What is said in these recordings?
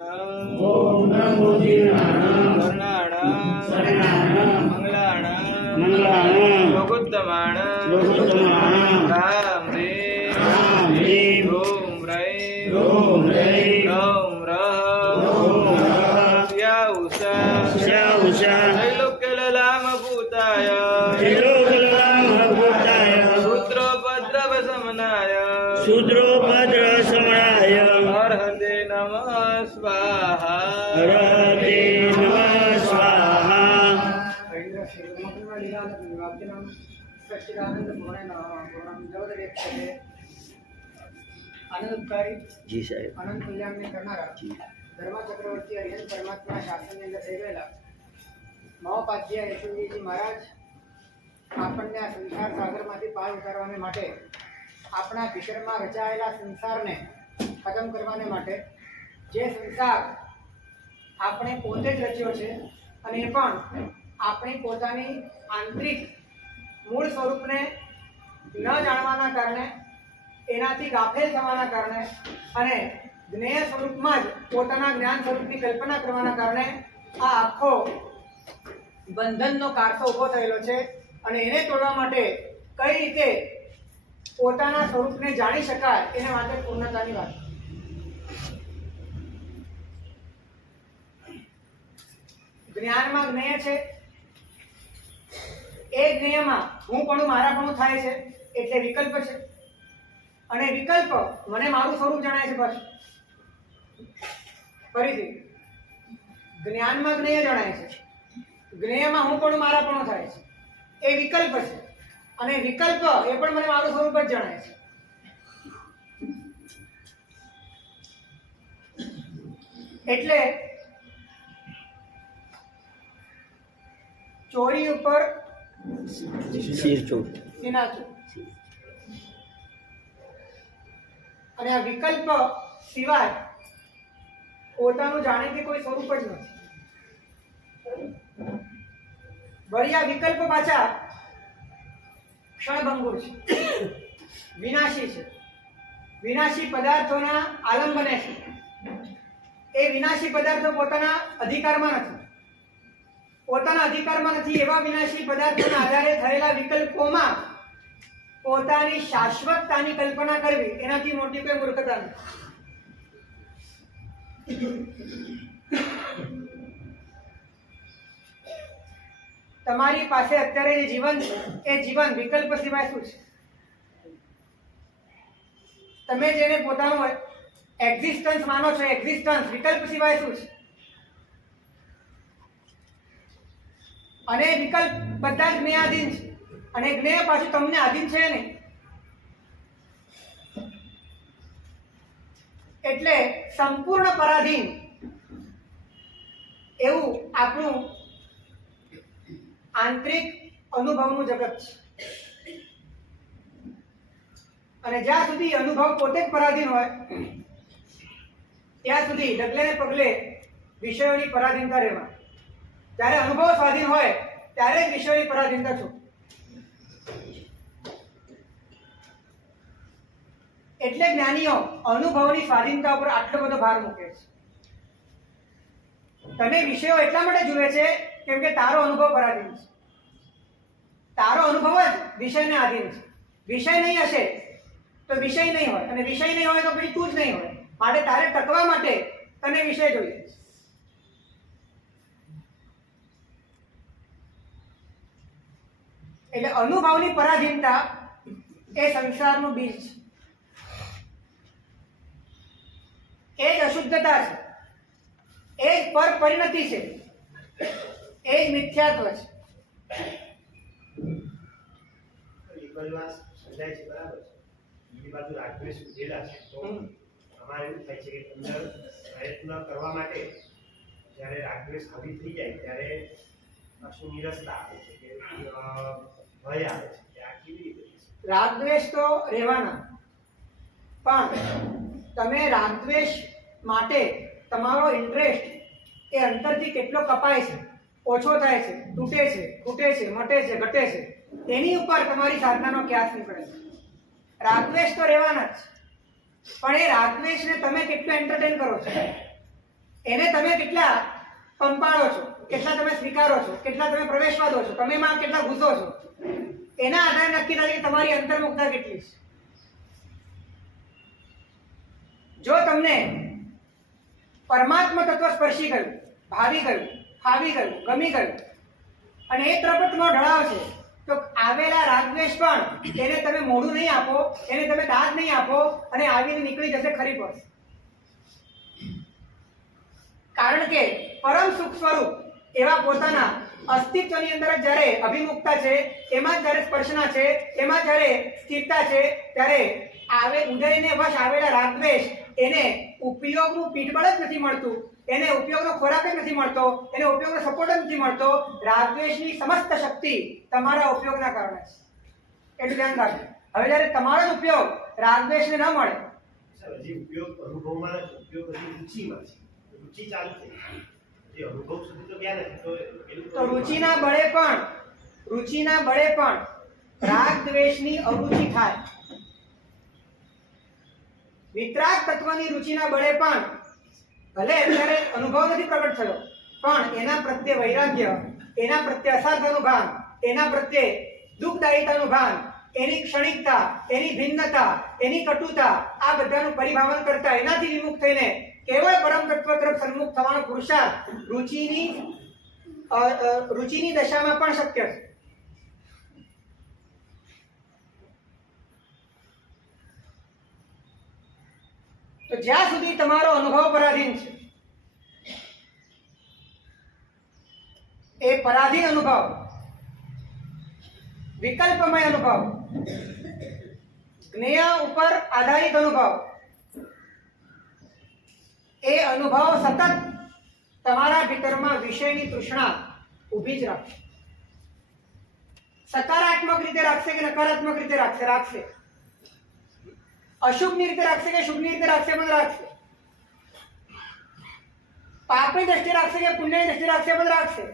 ओम नमो जिनाणां शरणाणां मंगलाणां लोकोत्तमाणां राम ह्रीं ओम ह्रैं ओम रः स्या त्रैलोक्यललामभूताय शूद्रोपद्रव शमनाय अर्हते नमः स्वाहा जी साहेब अनंत कल्याण ने करनारा धर्मा चक्रवर्ती हरिहर परमात्मा शासन ની અંદર થઈ ગયેલા મહોપાધ્યાય યશોજીજી મહારાજ આપણને આ સંસાર સાગરમાંથી પાર ઉતારવાને માટે આપણા ભીતરમાં રચાયેલા સંસારને ખતમ કરવાને માટે જે સંસાર આપણે પોતે જ રચ્યો છે અને એ પણ આપણી પોતાની આંતરિક મૂળ સ્વરૂપને ન જાણવાના કારણે એનાથી ગાફેલ થવાના કારણે અને જ્ઞેય સ્વરૂપમાં જ પોતાના જ્ઞાન સ્વરૂપની કલ્પના કરવાના કારણે આ આખો બંધનનો કારસો ઊભો થયેલો છે અને એને તોડવા માટે કઈ રીતે પોતાના સ્વરૂપને જાણી શકાય એને માટે પૂર્ણતાની વાત. જ્ઞાનમાં જ્ઞેય છે, એ જ્ઞેયમાં હું પણ મારાપણું થાય છે એટલે વિકલ્પ છે અને વિકલ્પ મને મારું સ્વરૂપ જણાય છે. બસ ફરીથી જ્ઞાનમાં જ્ઞેય જણાય છે, જ્ઞેયમાં હું પણ મારાપણું થાય છે, એ વિકલ્પ છે અને વિકલ્પ એ પણ મને મારું સ્વરૂપ જ જણાય છે. એટલે ચોરી ઉપર સીનાચોર અને આ વિકલ્પ સિવાય પોતાનું જાણે કે કોઈ સ્વરૂપ જ નથી. વળી આ વિકલ્પ પાછા ક્ષણભંગુર છે, વિનાશી છે, વિનાશી પદાર્થોના આલંબને છે. એ વિનાશી પદાર્થો પોતાના અધિકારમાં નથી, પોતાના અધિકારમાં નથી એવા વિનાશી પદાર્થોના આધારે થયેલા વિકલ્પોમાં પોતાની શાશ્વતતાની કલ્પના કરવી એનાથી મોટી કોઈ મૂર્ખતા નથી. તમારી પાસે અત્યારે જે જીવન છે એ જીવન વિકલ્પ સિવાય શું છે? તમે જેને પોતાનું એક્ઝિસ્ટન્સ માનો છો, એક્ઝિસ્ટન્સ વિકલ્પ સિવાય શું છે? અને વિકલ્પ બધા જ જ્ઞેયાધીન છે અને જ્ઞેય પાછું તમને આધીન છે નહીં. એટલે સંપૂર્ણ પરાધીન એવું આપણું આંતરિક અનુભવનું જગત છે. અને જ્યાં સુધી અનુભવ પોતે જ પરાધીન હોય ત્યાં સુધી ડગલે ને પગલે વિષયોની પરાધીનતા રહેવા. જ્યારે અનુભવ સ્વાધીન હોય ત્યારે જ વિષયોની પરાધીનતા છો. એટલે જ્ઞાનીઓ અનુભવની સ્વાધીનતા ઉપર આટલો બધો ભાર મૂકે છે. તને વિષયો એટલા માટે જુએ છે કેમ કે તારો અનુભવ પરાધીન છે, તારો અનુભવ જ વિષયને આધીન છે. વિષય નહીં હશે તો વિષય નહીં હોય અને વિષય નહીં હોય તો પછી તું જ નહીં હોય. માટે તારે ટકવા માટે તને વિષય જોઈએ છે. એટલે અનુભવની પરાધીનતા એ સંસારનું બીજ છે, એ જ અશુદ્ધતા છે, એ જ પર પરિણતિ છે, એ જ મિથ્યાત્વ છે. અમારે એવું થાય છે કે અંદર પ્રયત્ન કરવા માટે જ્યારે રાગદ્વેષ હાવી થઈ જાય ત્યારે પાછું નિરસતા આવે છે કે ભય આવે છે કે આ કેવી રીતે. રાગદ્વેષ તો રહેવાના, પણ તમે રાગદ્વેષ માટે તમારો ઇન્ટરેસ્ટ એ અંતરથી કેટલો કપાય છે, ઓછો થાય છે, તૂટે છે, ખૂટે છે, મટે છે, ઘટે છે, એની ઉપર તમારી સાધનાનો ક્યાસ નીકળે છે. રાગદ્વેષ તો રહેવાના જ, પણ એ રાગદ્વેષને તમે કેટલો એન્ટરટેન કરો છો, એને તમે કેટલા પંપાળો છો, કેટલા તમે સ્વીકારો છો, કેટલા તમે પ્રવેશવા દો છો, તમે માં કેટલા ઘૂસો છો, એના આધારે નક્કી થાય કે તમારી અંતર્મુખતા કેટલી છે. જો તમને પરમાત્મા તત્વ સ્પર્શી ગયું, ભાવી ગયું, ફાવી ગયું, ગમી ગયું અને એ ત્રપટનો ઢળાવ છે, તો આવેલા રાગદ્વેષ પણ એને તમે મોઢું નહીં આપો, એને તમે દાદ નહીં આપો અને આવીને નીકળી જશે ખરી પડશે. કારણ કે પરમ સુખ સ્વરૂપ એવા પોતાના અસ્તિત્વની અંદર જ્યારે અભિમુખતા છે, એમાં જ્યારે સ્પર્શના છે, એમાં જ્યારે સ્થિરતા છે, ત્યારે ઉદયને વશ આવેલા રાગદ્વેષ એને ઉપયોગનું પીઠબળ જ નથી મળતું, એને ઉપયોગનો ખોરાક જ નથી મળતો, એને ઉપયોગનો સપોર્ટ જ નથી મળતો. રાગદ્વેષની સમસ્ત શક્તિ તમારા ઉપયોગના કારણે છે, એટલું ધ્યાન રાખજો. હવે જ્યારે તમારો જ ઉપયોગ રાગદ્વેષને ન મળે, હજી ઉપયોગ અનુભવમાં ઉપયોગ હજી રુચિમાં છે, રુચિ ચાલુ થઈ જે અનુભવ સુધી તો ગયા નથી, તો રુચિના બળે પણ રાગ દ્વેષની અરુચિ થાય. વિતરાગ તત્વની રુચિના બળે પણ ભલે અત્યારે અનુભવ નથી પ્રગટ થયો, પણ એના પ્રત્યે વૈરાગ્ય, એના પ્રત્યે અસાધ્યનું ભાન, એના પ્રત્યે દુઃખદાયિતાનું ભાન, એની ક્ષણિકતા, એની ભિન્નતા, એની કટુતા, આ બધાનું પરિભાવન કરતા એનાથી વિમુખ થઈને કેવળ પરમ તત્વ તરફ સન્મુખ થવાનો પુરુષાર્થ રુચિની દશામાં પણ શક્ય છે. તો જ્યાં સુધી તમારો અનુભવ પરાધીન છે, એ પરાધીન અનુભવ, વિકલ્પમય અનુભવ, જ્ઞેય ઉપર આધારિત અનુભવ, એ અનુભવ સતત તમારા ભીતરમાં વિષયની તૃષ્ણા ઊભી જ રાખશે. સકારાત્મક રીતે રાખશે કે નકારાત્મક રીતે રાખશે, અશુભની રીતે રાખશે કે શુભની રીતે રાખશે, પણ રાખશે. પાપની દ્રષ્ટિએ રાખશે કે પુણ્યની દ્રષ્ટિએ રાખશે, પણ રાખશે.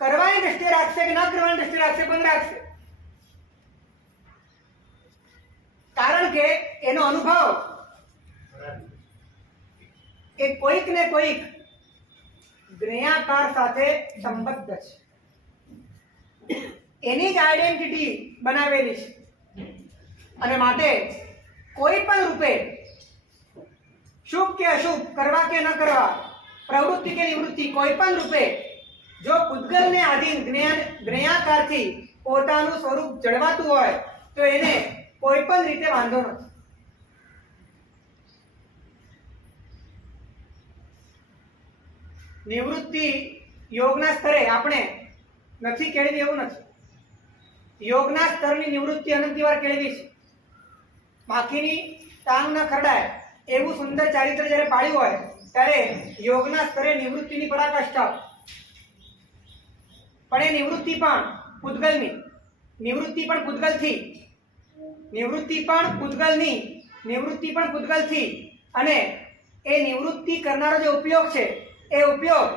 કરવાની દ્રષ્ટિએ રાખશે કે ન કરવાની દ્રષ્ટિએ રાખશે, પણ રાખશે. કારણ કે એનો અનુભવ એ કોઈક ને કોઈક જ્ઞેયાકાર સાથે સંબદ્ધ છે, એની જ આઈડેન્ટિટી બનાવેલી છે. અને માટે કોઈ પણ રૂપે શુભ કે અશુભ, કરવા કે ન કરવા, પ્રવૃત્તિ કે નિવૃત્તિ, કોઈ પણ રૂપે જો પૂતગલને આધીન જ્ઞેયાકારથી પોતાનું સ્વરૂપ જળવાતું હોય તો એને કોઈ પણ રીતે વાંધો નથી. નિવૃત્તિ યોગના સ્તરે આપણે નથી કેળવી એવું નથી. યોગના સ્તરની નિવૃત્તિ અનંત વાર કેળવી છે. માખીની ટાંગ ન ખરડાય એવું સુંદર ચારિત્ર જ્યારે પાળ્યું હોય ત્યારે યોગના સ્તરે નિવૃત્તિની પરાકાષ્ઠા. પણ એ નિવૃત્તિ પણ પૂતગલની, નિવૃત્તિ પણ પૂતગલથી, નિવૃત્તિ પણ પૂતગલની, નિવૃત્તિ પણ પૂતગલથી. અને એ નિવૃત્તિ કરનારો જે ઉપયોગ છે, એ ઉપયોગ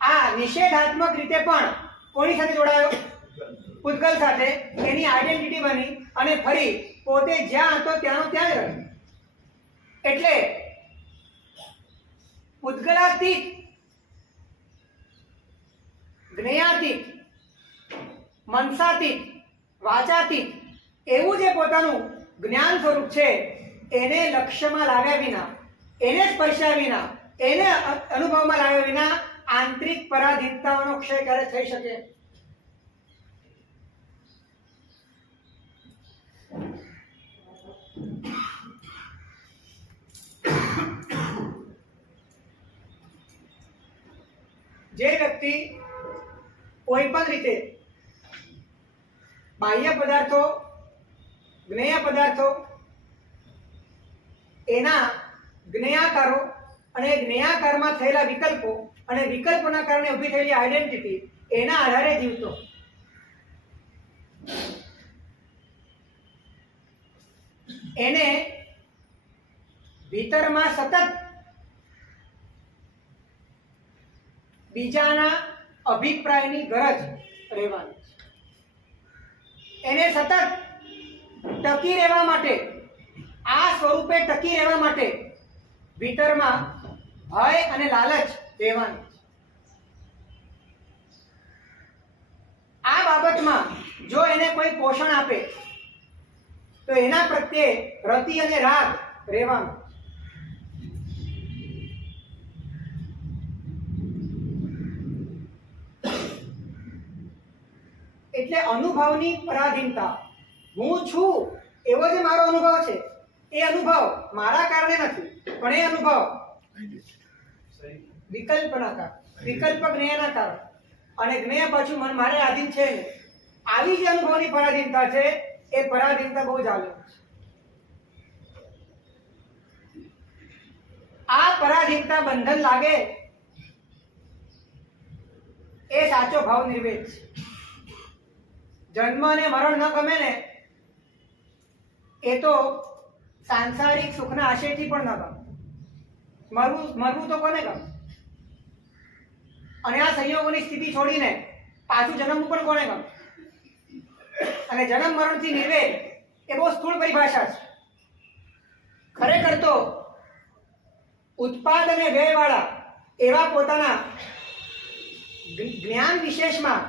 આ નિષેધાત્મક રીતે પણ કોની સાથે જોડાયો? પૂતગલ સાથે. એની આઈડેન્ટિટી બની અને ફરી પોતે જ્યાં હતો ત્યાંનો ત્યાં જ રહ્યો. એટલે પૂતગલાતીત, જ્ઞેયાતીત, મનસાતીત, વાચાતીત એવું જે પોતાનું જ્ઞાન સ્વરૂપ છે, એને લક્ષ્યમાં લાવ્યા વિના, એને સ્પર્શ્યા વિના, એને અનુભવમાં લાવ્યા વિના આંતરિક પરાધીનતાઓનો ક્ષય ક્યારે થઈ શકે? જે વ્યક્તિ કોઈ પણ રીતે બાહ્ય પદાર્થો, જ્ઞેય પદાર્થો, એના જ્ઞેયાકારો અને જ્ઞેયાકારમાં થયેલા વિકલ્પો અને વિકલ્પોના કારણે ઊભી થયેલી આઈડેન્ટિટી, એના આધારે જીવતો, એને ભીતરમાં સતત બીજાના અભિપ્રાયની ગરજ રહેવાની. એને સતત ટકી રહેવા માટે, આ સ્વરૂપે ટકી રહેવા માટે ભીતરમાં ભય અને લાલચ રહેવાની. આ બાબતમાં જો એને કોઈ પોષણ આપે તો એના પ્રત્યે રતિ અને રાગ રહેવાનું. એટલે અનુભવની પરાધીનતા. હું છું એવો જે મારો અનુભવ છે એ અનુભવ મારા કારણે નથી, પણ એ અનુભવ વિકલ્પ જ્ઞેયના કારણે, અને જ્ઞેય પાછું મન મારે આધીન છે ને. આવી જે અનુભવની પરાધીનતા છે એ પરાધીનતા બહુ જ આવે છે. આ પરાધીનતા બંધન લાગે એ સાચો ભાવ નિર્વેદ છે. જન્મ અને મરણ ન ગમે ને એ તો સાંસારિક સુખના આશયથી પણ ન ગમે. મરવું તો કોને ગમે? અને આ સંયોગોની સ્થિતિ છોડીને પાછું જન્મવું પણ કોને ગમે? અને જન્મ મરણથી નિર્વેદ એ બહુ સ્થૂળ પરિભાષા છે. ખરેખર તો ઉત્પાદ અને વ્યયવાળા એવા પોતાના જ્ઞાન વિશેષમાં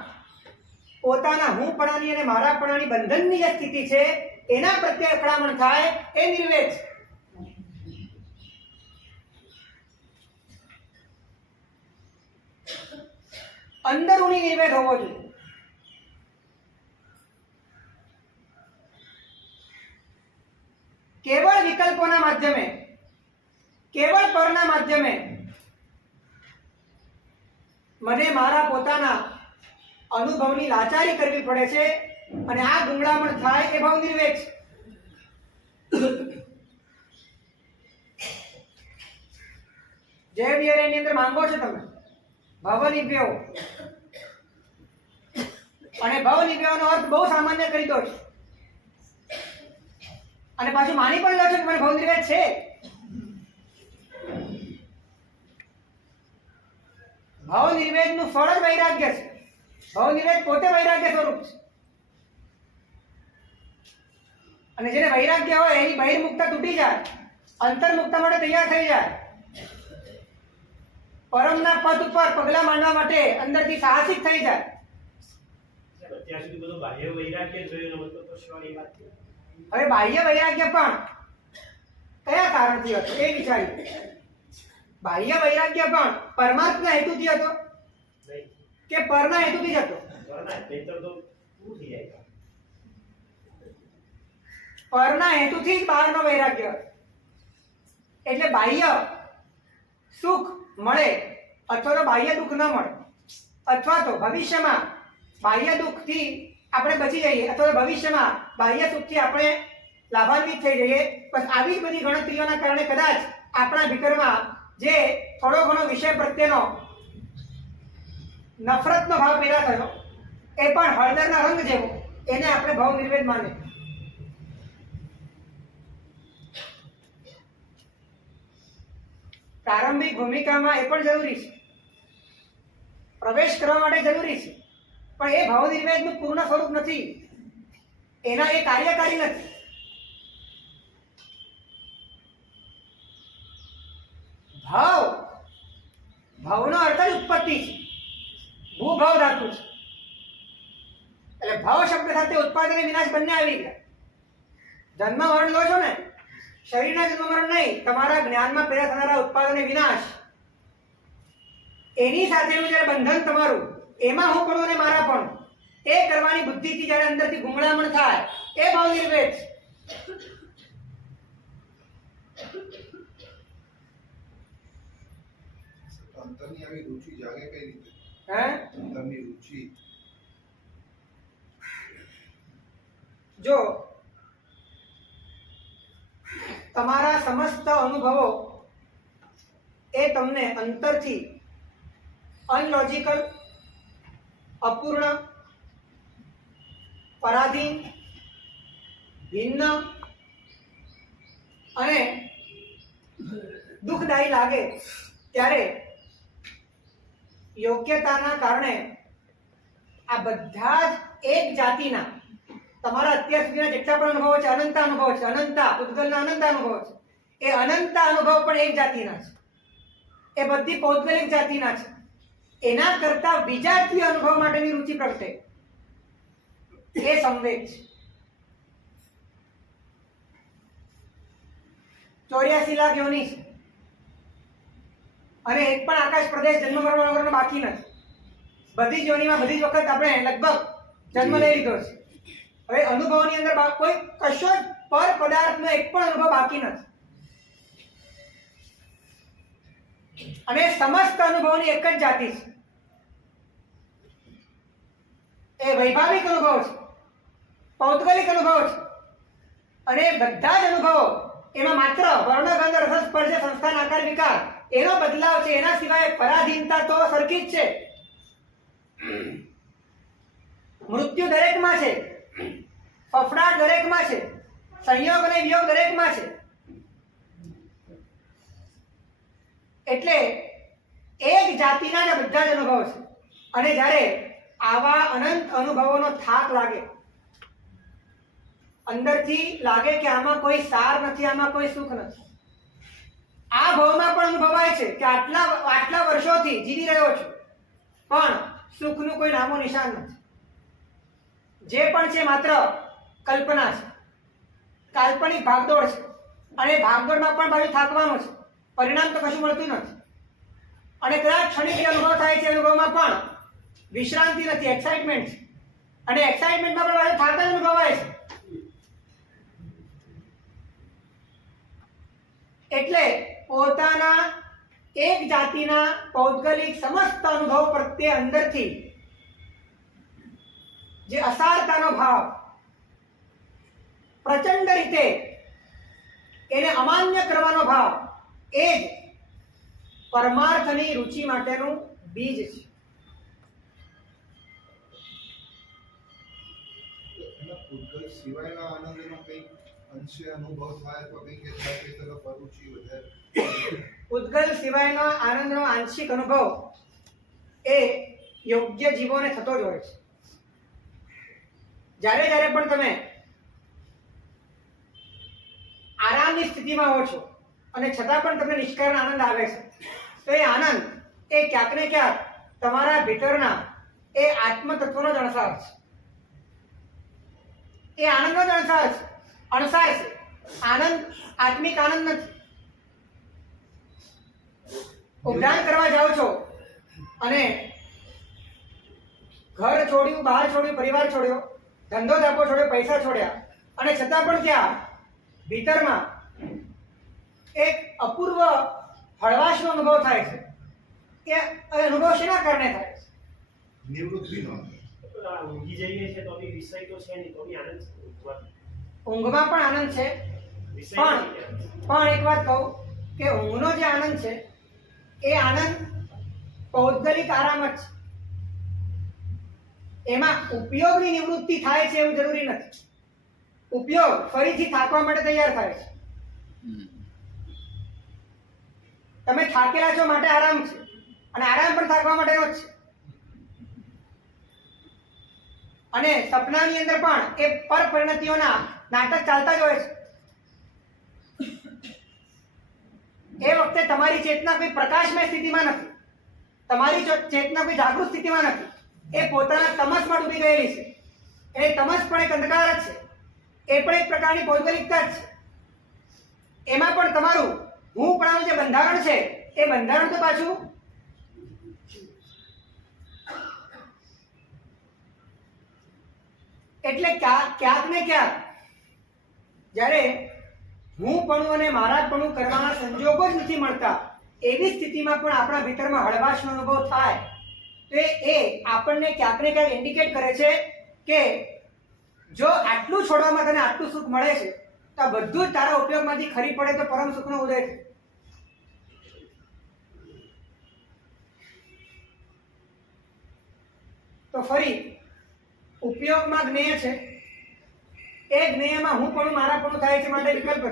પોતાના હુંપણાની અને મારાપણાની બંધનની જે સ્થિતિ છે એના પ્રત્યે અકળામણ થાય એ નિર્વેદ છે. અંદરૂની નિર્વેદ હોવો જોઈએ. કેવળ વિકલ્પોના માધ્યમે, કેવળ પરના માધ્યમે મને મારા પોતાના અનુભવની લાચારી કરવી પડે છે અને આ ગુંગળામણ થાય એ ભાવ નિર્વેદ છે. જય વિહારની અંદર માંગો છો તમે ભવ નિવ્યો, અને ભવ નિવ્યોનો અર્થ બહુ સામાન્ય કરી દો છો અને પાછું માની પણ લો છો કે મને ભવ નિર્વેદ છે. ભાવ નિર્વેદ નું ફળ જ વૈરાગ્ય છે. ભાવ નિર્વેદ પોતે વૈરાગ્ય સ્વરૂપ છે. અને જેને વૈરાગ્ય હોય એની બહિર્મુક્તા તૂટી જાય, અંતર્મુક્તા માટે તૈયાર થઈ જાય, પરમના પદ ઉપર પગલા માંડવા માટે અંદરથી સાહસિક થઈ જાય. અત્યાર સુધી બધું બાહ્ય વૈરાગ્ય જોયું નહોતું તો શું એ વાત? હવે બાહ્ય વૈરાગ્ય પણ કયા કારણથી હતો એ વિચાર્યું. બાહ્ય વૈરાગ્ય પણ પરમાર્થના હેતુથી હતો કે પરના હેતુથી જ હતો? પરના હેતુથી જ બહારનો વૈરાગ્ય. એટલે બાહ્ય સુખ મળે અથવા તો બાહ્ય દુઃખ ન મળે, અથવા તો ભવિષ્યમાં બાહ્ય દુઃખથી આપણે બચી જઈએ અથવા તો ભવિષ્યમાં બાહ્ય સુખથી આપણે લાભાન્વિત થઈ જઈએ. બસ આવી બધી ગણતરીઓના કારણે કદાચ આપણા ભીતરમાં જે થોડો ઘણો વિષય પ્રત્યેનો નફરતનો ભાવ પેદા થયો એ પણ હળદરના રંગ જેવો, એને આપણે ભાવ નિર્વેદ માને. પ્રારંભિક ભૂમિકામાં એ પણ જરૂરી છે, પ્રવેશ કરવા માટે જરૂરી છે, પણ એ ભાવ નિર્વેદનું પૂર્ણ સ્વરૂપ નથી, એના એ કાર્યકારી નથી. ભાવનો અર્થ જ ઉત્પત્તિ છે. ભૂભાવ ધાતુ છે એટલે ભાવ શબ્દ સાથે ઉત્પાદન અને વિનાશ બંને આવી ગયા. જન્મ મરણ લો છો ને, શરીરના જન્મ મરણ નહીં, તમારા જ્ઞાનમાં પેદા થનારા ઉત્પાદન અને વિનાશ, એની સાથેનું જ્યારે બંધન તમારું, એમાં હું પણ અને મારા પણ, એ કરવાની બુદ્ધિથી જ્યારે અંદરથી ગુંગળામણ થાય એ ભાવ નિર્વેદ છે. અંતરની આવી રુચિ જાગે કઈ રીતે? હે? અંતરની રુચિ જો તમારા સમસ્ત અનુભવો એ તમને અંતરથી અનલોજિકલ, અપૂર્ણ, પરાધીન, ભિન્ન અને દુઃખદાયી લાગે ત્યારે યોગ્યતાના કારણે આ બધા જ એક જાતિના તમારા અત્યાર સુધીના જેટલા પણ અનુભવો છે, અનંત અનુભવો છે, અનંતા ઉદ્ગલના અનંત અનુભવો છે, એ અનંત અનુભવ પણ એક જાતિના છે, એ બધી પૌદ્ગલિક જાતિના છે. એના કરતા વિજાતીય અનુભવ માટેની રુચિ પ્રગટે એ સંવેગ છે. 84 લાખ યોનિ છે અને એક પણ આકાશ પ્રદેશ જન્મ મરણ વગરનો બાકી નથી. બધી જ યોનિમાં બધી જ વખત આપણે લગભગ જન્મ લઈ લીધો છે. હવે અનુભવની અંદર કોઈ કશો જ પર પદાર્થનો એક પણ અનુભવ બાકી નથી અને સમસ્ત અનુભવની એક જ જાતિ છે. એ વૈભાવિક અનુભવ છે, પૌદ્ગલિક અનુભવ છે અને બધા જ અનુભવો એમાં માત્ર વર્ણ ગંધ રસ સ્પર્શ સંસ્થાન આકાર વિકાર એનો બદલાવ છે. એના સિવાય પરાધીનતા તો સરખી જ છે. મૃત્યુ દરેકમાં છે, ફફડાટ દરેકમાં છે, સંયોગ અને વિયોગ દરેકમાં છે. એટલે એક જાતિના જ બધા જ અનુભવ છે અને જ્યારે આવા અનંત અનુભવોનો થાક લાગે, અંદરથી લાગે કે આમાં કોઈ સાર નથી, આમાં કોઈ સુખ નથી. આ ભાવમાં પણ અનુભવાય છે કે આટલા વર્ષોથી જીવી રહ્યો છું પણ સુખનું કોઈ નામો નિશાન નથી. જે પણ છે માત્ર કલ્પના છે, કાલ્પનિક ભાગદોડ છે અને ભાગદોડમાં પણ પાછું થાકવાનું છે. પરિણામ તો કશું મળતું નથી અને કદાચ ક્ષણિક અનુભવ થાય છે, અનુભવમાં પણ વિશ્રાંતિ નથી, એક્સાઇટમેન્ટ છે અને એક્સાઇટમેન્ટમાં પણ પાછું થાક જ અનુભવાય છે. એટલે પોતાના એક જાતિના પૌદ્ગલિક સમસ્ત અનુભવ પ્રત્યે અંદરથી જે અસારતાનો ભાવ પ્રચંડ રીતે એને અમાન્ય કરવાનો ભાવ એ જ પરમાર્થની રુચિ માટેનું બીજ છે. એના પૂતગલ સિવાયના આનંદનો કંઈક અંશે અનુભવ થાય તો કંઈક એ થાય કે તરફ અરુચિ વધારે. ઉદ્ગલ સિવાયનો આનંદનો આંશિક અનુભવ એ યોગ્ય જીવોને થતો જ હોય છે. જ્યારે પણ તમે આરામની સ્થિતિમાં હો છો અને છતાં પણ તમને નિષ્કારણ આનંદ આવે છે તો એ આનંદ એ ક્યાંક ને ક્યાંક તમારા ભીતરના એ આત્મ તત્વનો જ અણસાર છે. એ આનંદનો જ અણસાર છે. આનંદ આત્મિક આનંદ નથી. ઉદ્યાન કરવા જાઓ છો અને ઘર છોડ્યું, બહાર છોડ્યું, પરિવાર છોડ્યો, ધંધો ધાપો છોડ્યો, પૈસા છોડ્યા અને છતાં પણ ત્યાં ભીતરમાં એક અપૂર્વ હળવાશનો અનુભવ થાય છે. એ અનુભવ શેના કારણે થાય છે? નિવૃત્તિનો. ઊંઘી જઈએ છે તો બી વિષય તો છે નહીં, તો બી આનંદ છે. ઊંઘમાં પણ આનંદ છે પણ એક વાત કહું કે ઊંઘનો જે આનંદ છે એ આનંદ પૌદ્ગલિક આરામ જ છે. એમાં ઉપયોગની નિવૃત્તિ થાય છે એવું જરૂરી નથી. ઉપયોગ ફરીથી થાકવા માટે તૈયાર થાય છે. તમે થાકેલા છો માટે આરામ છે અને આરામ પણ થાકવા માટેનો જ છે. અને સપનાની અંદર પણ એ પર પરિણતિઓના નાટક ચાલતા જ હોય છે. એ વખતે તમારી ચેતના કોઈ પ્રકાશમય સ્થિતિમાં નથી, તમારી ચેતના કોઈ જાગૃત સ્થિતિમાં નથી. એ પોતાના તમસમાં ડૂબી ગયેલી છે. એ તમસ પણ એક અંધકાર જ છે. એ પણ એક પ્રકારની પૌદ્ગલિકતા જ છે. એમાં પણ તમારું હું પણાનું જે બંધારણ છે એ બંધારણ તો પાછું એટલે ક્યાંક ને ક્યાંક જ્યારે હું પણ અને મારા પણ કરવાના સંજોગો જ નથી મળતા એવી સ્થિતિમાં પણ આપણા ભીતરમાં હળવાશનો અનુભવ થાય તો એ આપણને ક્યાંક ને ક્યાંક ઇન્ડિકેટ કરે છે કે જો આટલું છોડવામાં તને આટલું સુખ મળે છે તો આ બધું જ તારા ઉપયોગમાંથી ખરી પડે તો પરમ સુખનો ઉદય છે. તો ફરી ઉપયોગમાં જ્ઞેય છે, એ જ્ઞેયમાં હું પણ મારા પણ થાય છે માટે વિકલ્પ છે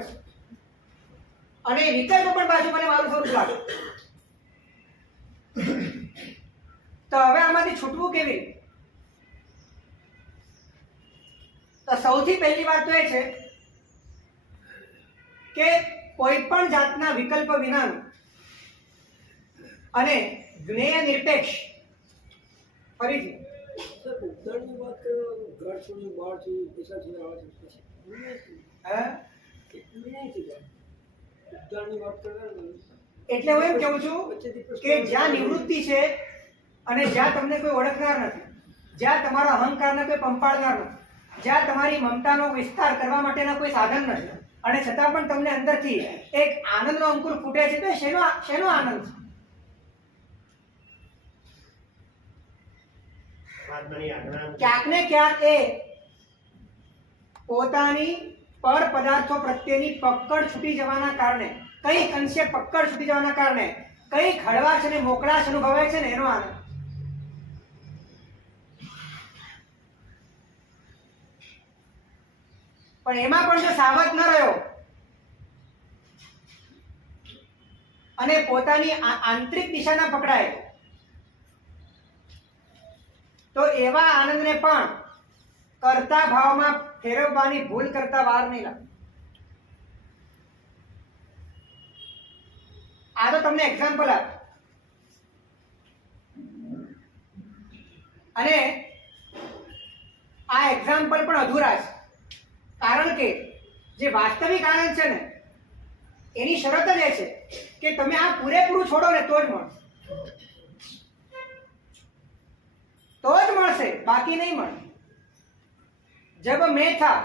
અને વિકલ્પ પણ પાછું મને મારું સ્વરૂપ લાગે. તો હવે આમાંથી છૂટવું કેવી રીતે? તો સૌથી પહેલી વાત તો એ છે કે કોઈ પણ જાતના વિકલ્પ વિનાનું અને જ્ઞેય નિરપેક્ષ. ફરીથી ઉદ્ધારની વાત કરો, ઘર છોડી બહાર છોડી પૈસા છોડી આવે છે હે? એટલું નહીં થઈ જાય. ઉદ્ધારની વાત કરે ને એટલે હું એમ કહું છું કે જ્યાં નિવૃત્તિ છે અને જ્યાં તમને કોઈ ઓળખનાર નથી, જ્યાં તમારા અહંકારને કોઈ પંપાળનાર નથી, જ્યાં તમારી મમતાનો વિસ્તાર કરવા માટેના કોઈ સાધન નથી, અને છતાં પણ તમને અંદરથી એક આનંદનો અંકુર ફૂટે છે, તો એ શેનો આનંદ છે? પરમાત્માની આજ્ઞા ક્યાંક ને ક્યાંક એ પોતાની પર પદાર્થો પ્રત્યેની પકડ છૂટી જવાના કારણે, કંઈક અંશે પકડ છૂટી જવાના કારણે કંઈક હળવાશ અને મોકળાશ અનુભવાય છે ને, એનો આનંદ. પણ એમાં પણ જો સાવધ ન રહ્યો અને પોતાની આંતરિક દિશા ના પકડાય, તો એવા આનંદને પણ કરતા ભાવમાં ફેરવવાની ભૂલ કરતા વાર નહીં લાગે. આ તો તમને એક્ઝામ્પલ આપ, અને આ એક્ઝામ્પલ પણ અધૂરા છે, કારણ કે જે વાસ્તવિક આનંદ છે ને, એની શરત જ એ છે કે તમે આ પૂરેપૂરું છોડો ને તો જ મળશે, તો જ મળશે, બાકી નહીં મળે. જબ મેં થા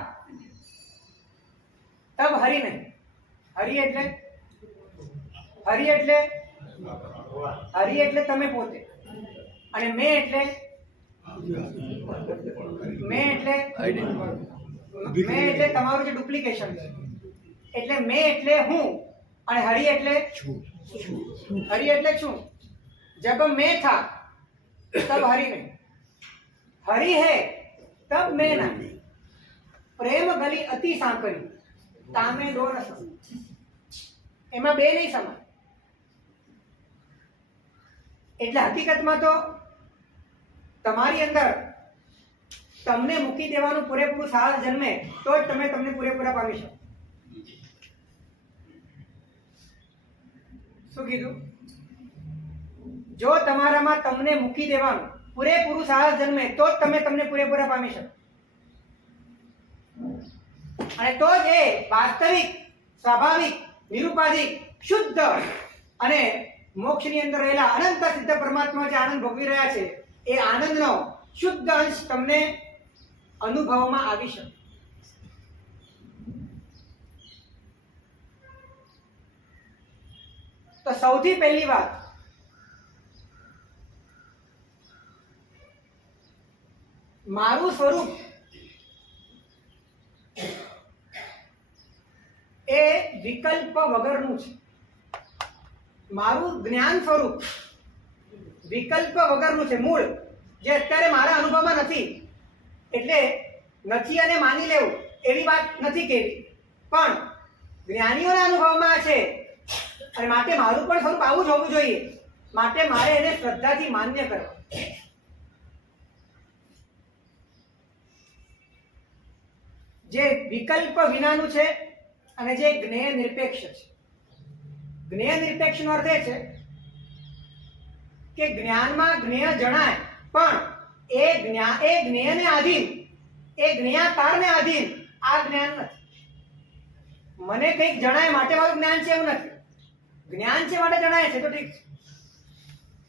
તબ હરી નહીં. હરી એટલે તમે પોતે, અને મેં એટલે તમારું જે ડુપ્લિકેશન છે. એટલે મેં એટલે હું, અને હરી એટલે છું. જબ મેં થા તબ હરી નહીં, હરી હે તબ મેં નહીં. પ્રેમ ગલી અતિ સાંકળી, તામે દો ન સમ. એમાં બે નહીં સમાય. એટલે હકીકતમાં તો તમારી અંદર તમને મૂકી દેવાનું પૂરેપૂરું સાહસ જન્મે તો જ તમે તમને પૂરેપૂરા પામી શકો. શું કીધું? જો તમારામાં તમને મૂકી દેવાનું પૂરેપૂરું સાહસ જન્મે તો જ તમે તમને પૂરેપૂરા પામી શકો, અને તો જ એ વાસ્તવિક, સ્વાભાવિક, નિરુપાધિક, શુદ્ધ અને મોક્ષની અંદર રહેલા અનંત સિદ્ધ પરમાત્મા જે આનંદ ભોગવી રહ્યા છે, એ આનંદનો શુદ્ધ અંશ તમને અનુભવમાં આવી શકે. તો સૌથી પહેલી વાત, મારું સ્વરૂપ એ વિકલ્પ વગરનું છે. મારું જ્ઞાન સ્વરૂપ વિકલ્પ વગરનું છે. મૂળ જે અત્યારે મારા અનુભવમાં નથી, એટલે નથી અને માની લેવું એવી વાત નથી કેવી, પણ જ્ઞાનીઓના અનુભવમાં છે, અને માટે મારું પણ સ્વરૂપ આવું જ હોવું જોઈએ. માટે મારે એને શ્રદ્ધાથી માન્ય કરવા. જે વિકલ્પ વિનાનું છે અને જે જ્ઞેય નિરપેક્ષ છે. જ્ઞેય નિરપેક્ષનો અર્થ એ છે કે જ્ઞાનમાં જ્ઞેય જણાય, પણ એ જ્ઞેયને આધીન, એ જ્ઞેયાકારને આધીન આ જ્ઞાન નથી. મને કંઈક જણાય માટે મારું જ્ઞાન છે એવું નથી. જ્ઞાન છે માટે જણાય છે તો ઠીક છે.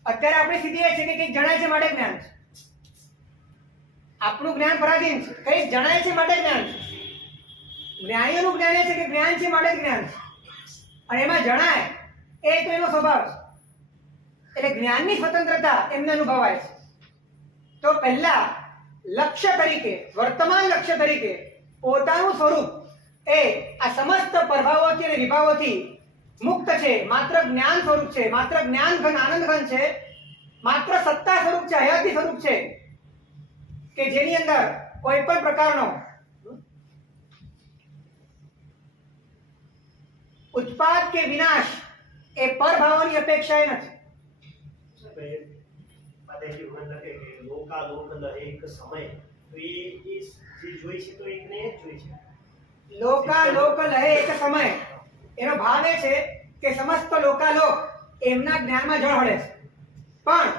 અત્યારે આપણી સ્થિતિ એ છે કે કંઈક જણાય છે માટે જ્ઞાન છે. આપણું જ્ઞાન પરાધીન છે, કંઈક જણાય છે માટે જ્ઞાન છે. જ્ઞાનીઓનું જ્ઞાન એ છે કે જ્ઞાન છે માટે જ્ઞાન છે, અને એમાં જણાય એ તો એનો સ્વભાવ છે. એટલે જ્ઞાનની સ્વતંત્રતા એમને અનુભવાય છે. તો પહેલા લક્ષ્ય તરીકે, વર્તમાન લક્ષ્ય તરીકે પોતાનું સ્વરૂપ એ આ સમસ્ત પ્રભાવોથી અને વિભાવોથી મુક્ત છે, માત્ર જ્ઞાન સ્વરૂપ છે, માત્ર જ્ઞાન ઘન, આનંદ ઘન છે, માત્ર સત્તા સ્વરૂપ છે, હયાતી સ્વરૂપ છે, કે જેની અંદર કોઈ પણ પ્રકારનો ઉત્પાદ કે વિનાશ એ પરભાવોની અપેક્ષા નથી. પાદેજી ભગવાન લખે કે લોકા લોક લહે એક સમય, તો એ જે જોઈ છે તો એકને જ જોઈ છે. લોકા લોક લહે એક સમય, એનો ભાવ એ છે કે સમસ્ત લોકાલોક એમના જ્ઞાનમાં જળ હળે છે, પણ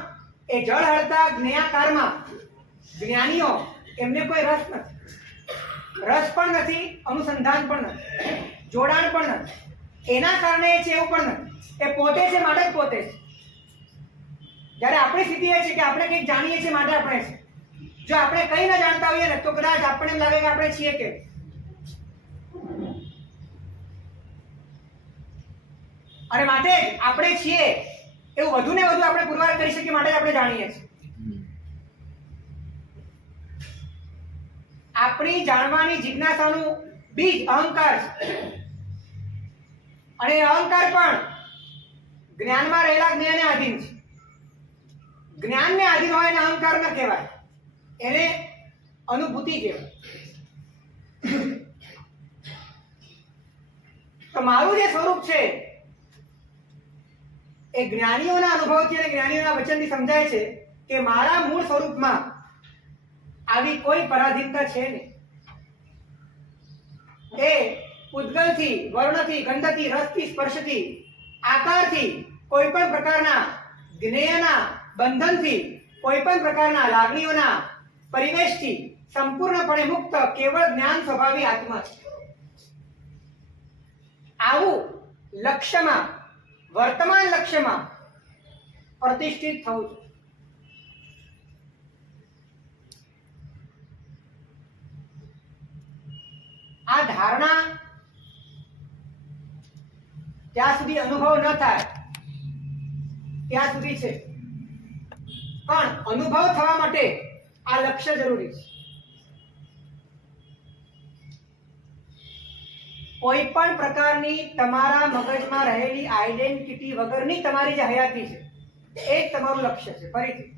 એ જળ હળતા જ્ઞાકારમાં જ્ઞાનીઓ એમને કોઈ રસ નથી, રસ પણ નથી, અનુસંધાન પણ નથી, જોડાણ પણ નથી. એના કારણે એ છે એવું પણ નથી, એ પોતે છે માટે જ પોતે છે. જ્યારે આપણી સ્થિતિ એ છે કે આપણે કંઈક જાણીએ છીએ માટે આપણે છે. જો આપણે કંઈ ન જાણતા હોઈએ ને તો કદાચ આપણને એમ લાગે કે આપણે છીએ કે, અને માટે આપણે છીએ એવું વધુ ને વધુ આપણે પુરવાર કરી શકીએ માટે આપણે જાણીએ છીએ. આપણી જાણવાની જિજ્ઞાસાનું બીજ અહંકાર છે, અને અહંકાર પણ જ્ઞાનમાં રહેલા જ્ઞાનને આધીન છે. જ્ઞાનને આધીન હોય એને અહંકાર ન કહેવાય, એને અનુભૂતિ કહેવાય. તો મારું જે સ્વરૂપ છે એ જ્ઞાનીઓના અનુભવથી અને જ્ઞાનીઓના વચનથી સમજાય છે કે મારા મૂળ સ્વરૂપમાં આવી કોઈ પરાધીનતા છે નહીં. એ ઉદ્ગલથી, વર્ણથી, ગંધથી, રસથી, સ્પર્શથી, આકારથી, કોઈ પણ પ્રકારના જ્ઞેયના બંધનથી, કોઈ પણ પ્રકારના લાગણીઓના પરિવેશથી સંપૂર્ણપણે મુક્ત કેવળ જ્ઞાન સ્વભાવી આત્મા છે. આવું લક્ષ્યમાં, વર્તમાન લક્ષ્યમાં પ્રતિષ્ઠિત થવું છે. આ ધારણા જ્યાં સુધી અનુભવ ન થાય ત્યાં સુધી છે, પણ અનુભવ થવા માટે આ લક્ષ્ય જરૂરી છે. કોઈ પણ પ્રકારની તમારા મગજમાં રહેલી આઈડેન્ટિટી વગરની તમારી જે હયાતી છે એ જ તમારું લક્ષ્ય છે. ફરીથી,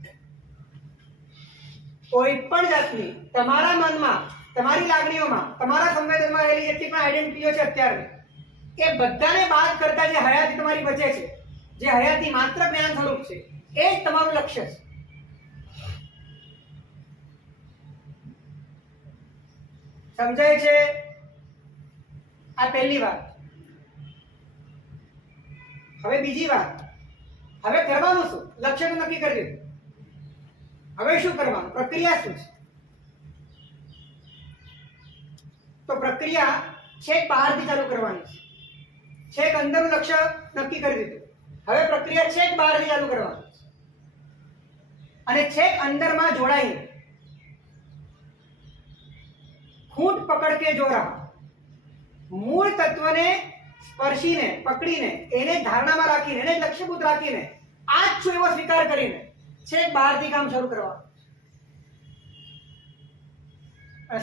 કોઈ પણ જાતની તમારા મનમાં, તમારી લાગણીઓમાં, તમારા સંવેદનમાં રહેલી જેટલી પણ આઈડેન્ટિટીઓ છે અત્યારની, એ બધાને બાદ કરતા જે હયાતી તમારી બચે છે, જે હયાતી માત્ર જ્ઞાન સ્વરૂપ છે, એ જ તમારું લક્ષ્ય છે. સમજાય છે? આ પહેલી વાત. હવે બીજી વાત. હવે કરવાનું શું? લક્ષ્ય તો નક્કી કરી દીધું. હવે શું કરવાનું? પ્રક્રિયા શું છે? તો પ્રક્રિયા છેક બહારથી ચાલુ કરવાની છે. છેક અંદરનું લક્ષ્ય નક્કી કરી દીધું. હવે પ્રક્રિયા છેક બહારથી ચાલુ કરવાની છે, અને છેક અંદરમાં જોડાઈને ખૂંટ પકડ કે જો રહા, મૂળ તત્વને સ્પર્શીને, પકડીને, એને ધારણામાં રાખીને, એને લક્ષ્યભૂત રાખીને, આ જ છું એવો સ્વીકાર કરીને છેક બહારથી કામ શરૂ કરવાનું.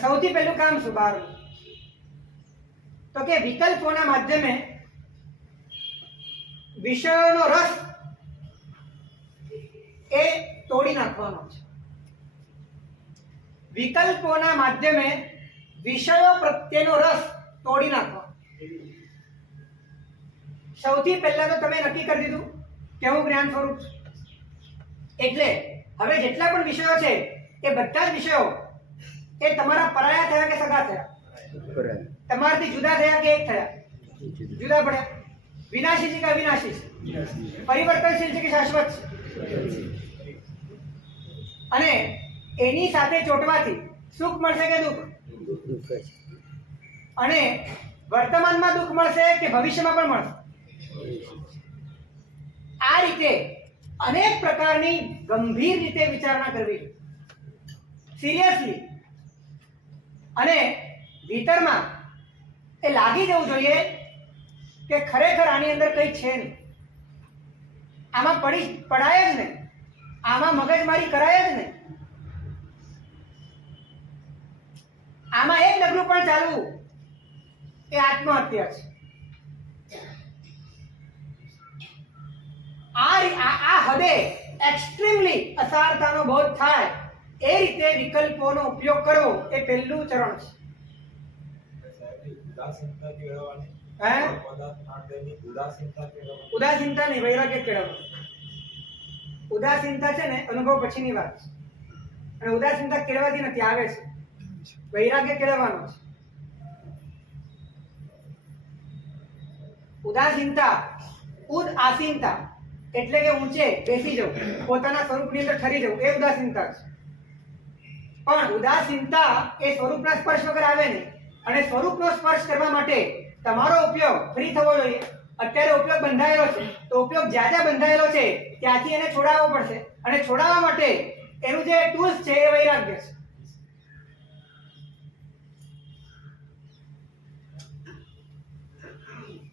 સૌથી પહેલું કામ શું બહારનું? તો કે વિકલ્પોના માધ્યમે વિષયોનો રસ એ તોડી નાખવાનો છે. વિકલ્પોના માધ્યમે વિષયો પ્રત્યેનો રસ તોડી નાખવાનો. સૌથી પહેલા તો તમે નક્કી કરી દીધું કે હું જ્ઞાન સ્વરૂપ છું, એટલે હવે જેટલા પણ વિષયો છે એ બધા જ વિષયો એ તમારા પરાયા થયા કે સગા થયા? તમારાથી જુદા થયા કે એક થયા? જુદા પડ્યા. વિનાશી છે કે અવિનાશી છે? પરિવર્તનશીલ છે કે શાશ્વત છે? અને એની સાથે ચોટવાથી સુખ મળશે કે દુઃખ? અને વર્તમાનમાં દુઃખ મળશે કે ભવિષ્યમાં પણ મળશે? આ રીતે અનેક પ્રકારની ગંભીર રીતે વિચારણા કરવી, સિરિયસલી, અને ભીતરમાં એ લાગી જવું જોઈએ કે ખરેખર આની અંદર કંઈ છે નહીં, આમાં પડાય જ નહીં, આમાં મગજમારી કરાય જ નહીં, આમાં એક ડગલું પણ ચાલવું એ આત્મહત્યા છે. આ હદે એક્સ્ટ્રીમલી અસારતાનો બોધ થાય એ રીતે વિકલ્પોનો ઉપયોગ કરવો એ પહેલું ચરણ છે. ઉદાસીનતા નહીં, વૈરાગ્ય કેળવવાનું. ઉદાસીનતા છે ને અનુભવ પછીની વાત છે, અને ઉદાસીનતા કેળવાતી નથી, આવે છે. વૈરાગ્ય કેળવવાનો છે. ઉદાસીનતા, ઉદાસીનતા એટલે કે ઊંચે બેસી જવું, પોતાના સ્વરૂપની અંદર ઠરી જવું, એ ઉદાસીનતા છે. પણ ઉદાસીનતા એ સ્વરૂપના સ્પર્શ વગર આવે નહીં, અને સ્વરૂપનો સ્પર્શ કરવા માટે તમારો ઉપયોગ ફ્રી થવો જોઈએ. અત્યારે ઉપયોગ બંધાયેલો છે, તો ઉપયોગ જ્યાં જ્યાં બંધાયેલો છે ત્યાંથી એને છોડાવવો પડશે, અને છોડાવવા માટે એનું જે ટૂલ્સ છે એ વૈરાગ્ય છે.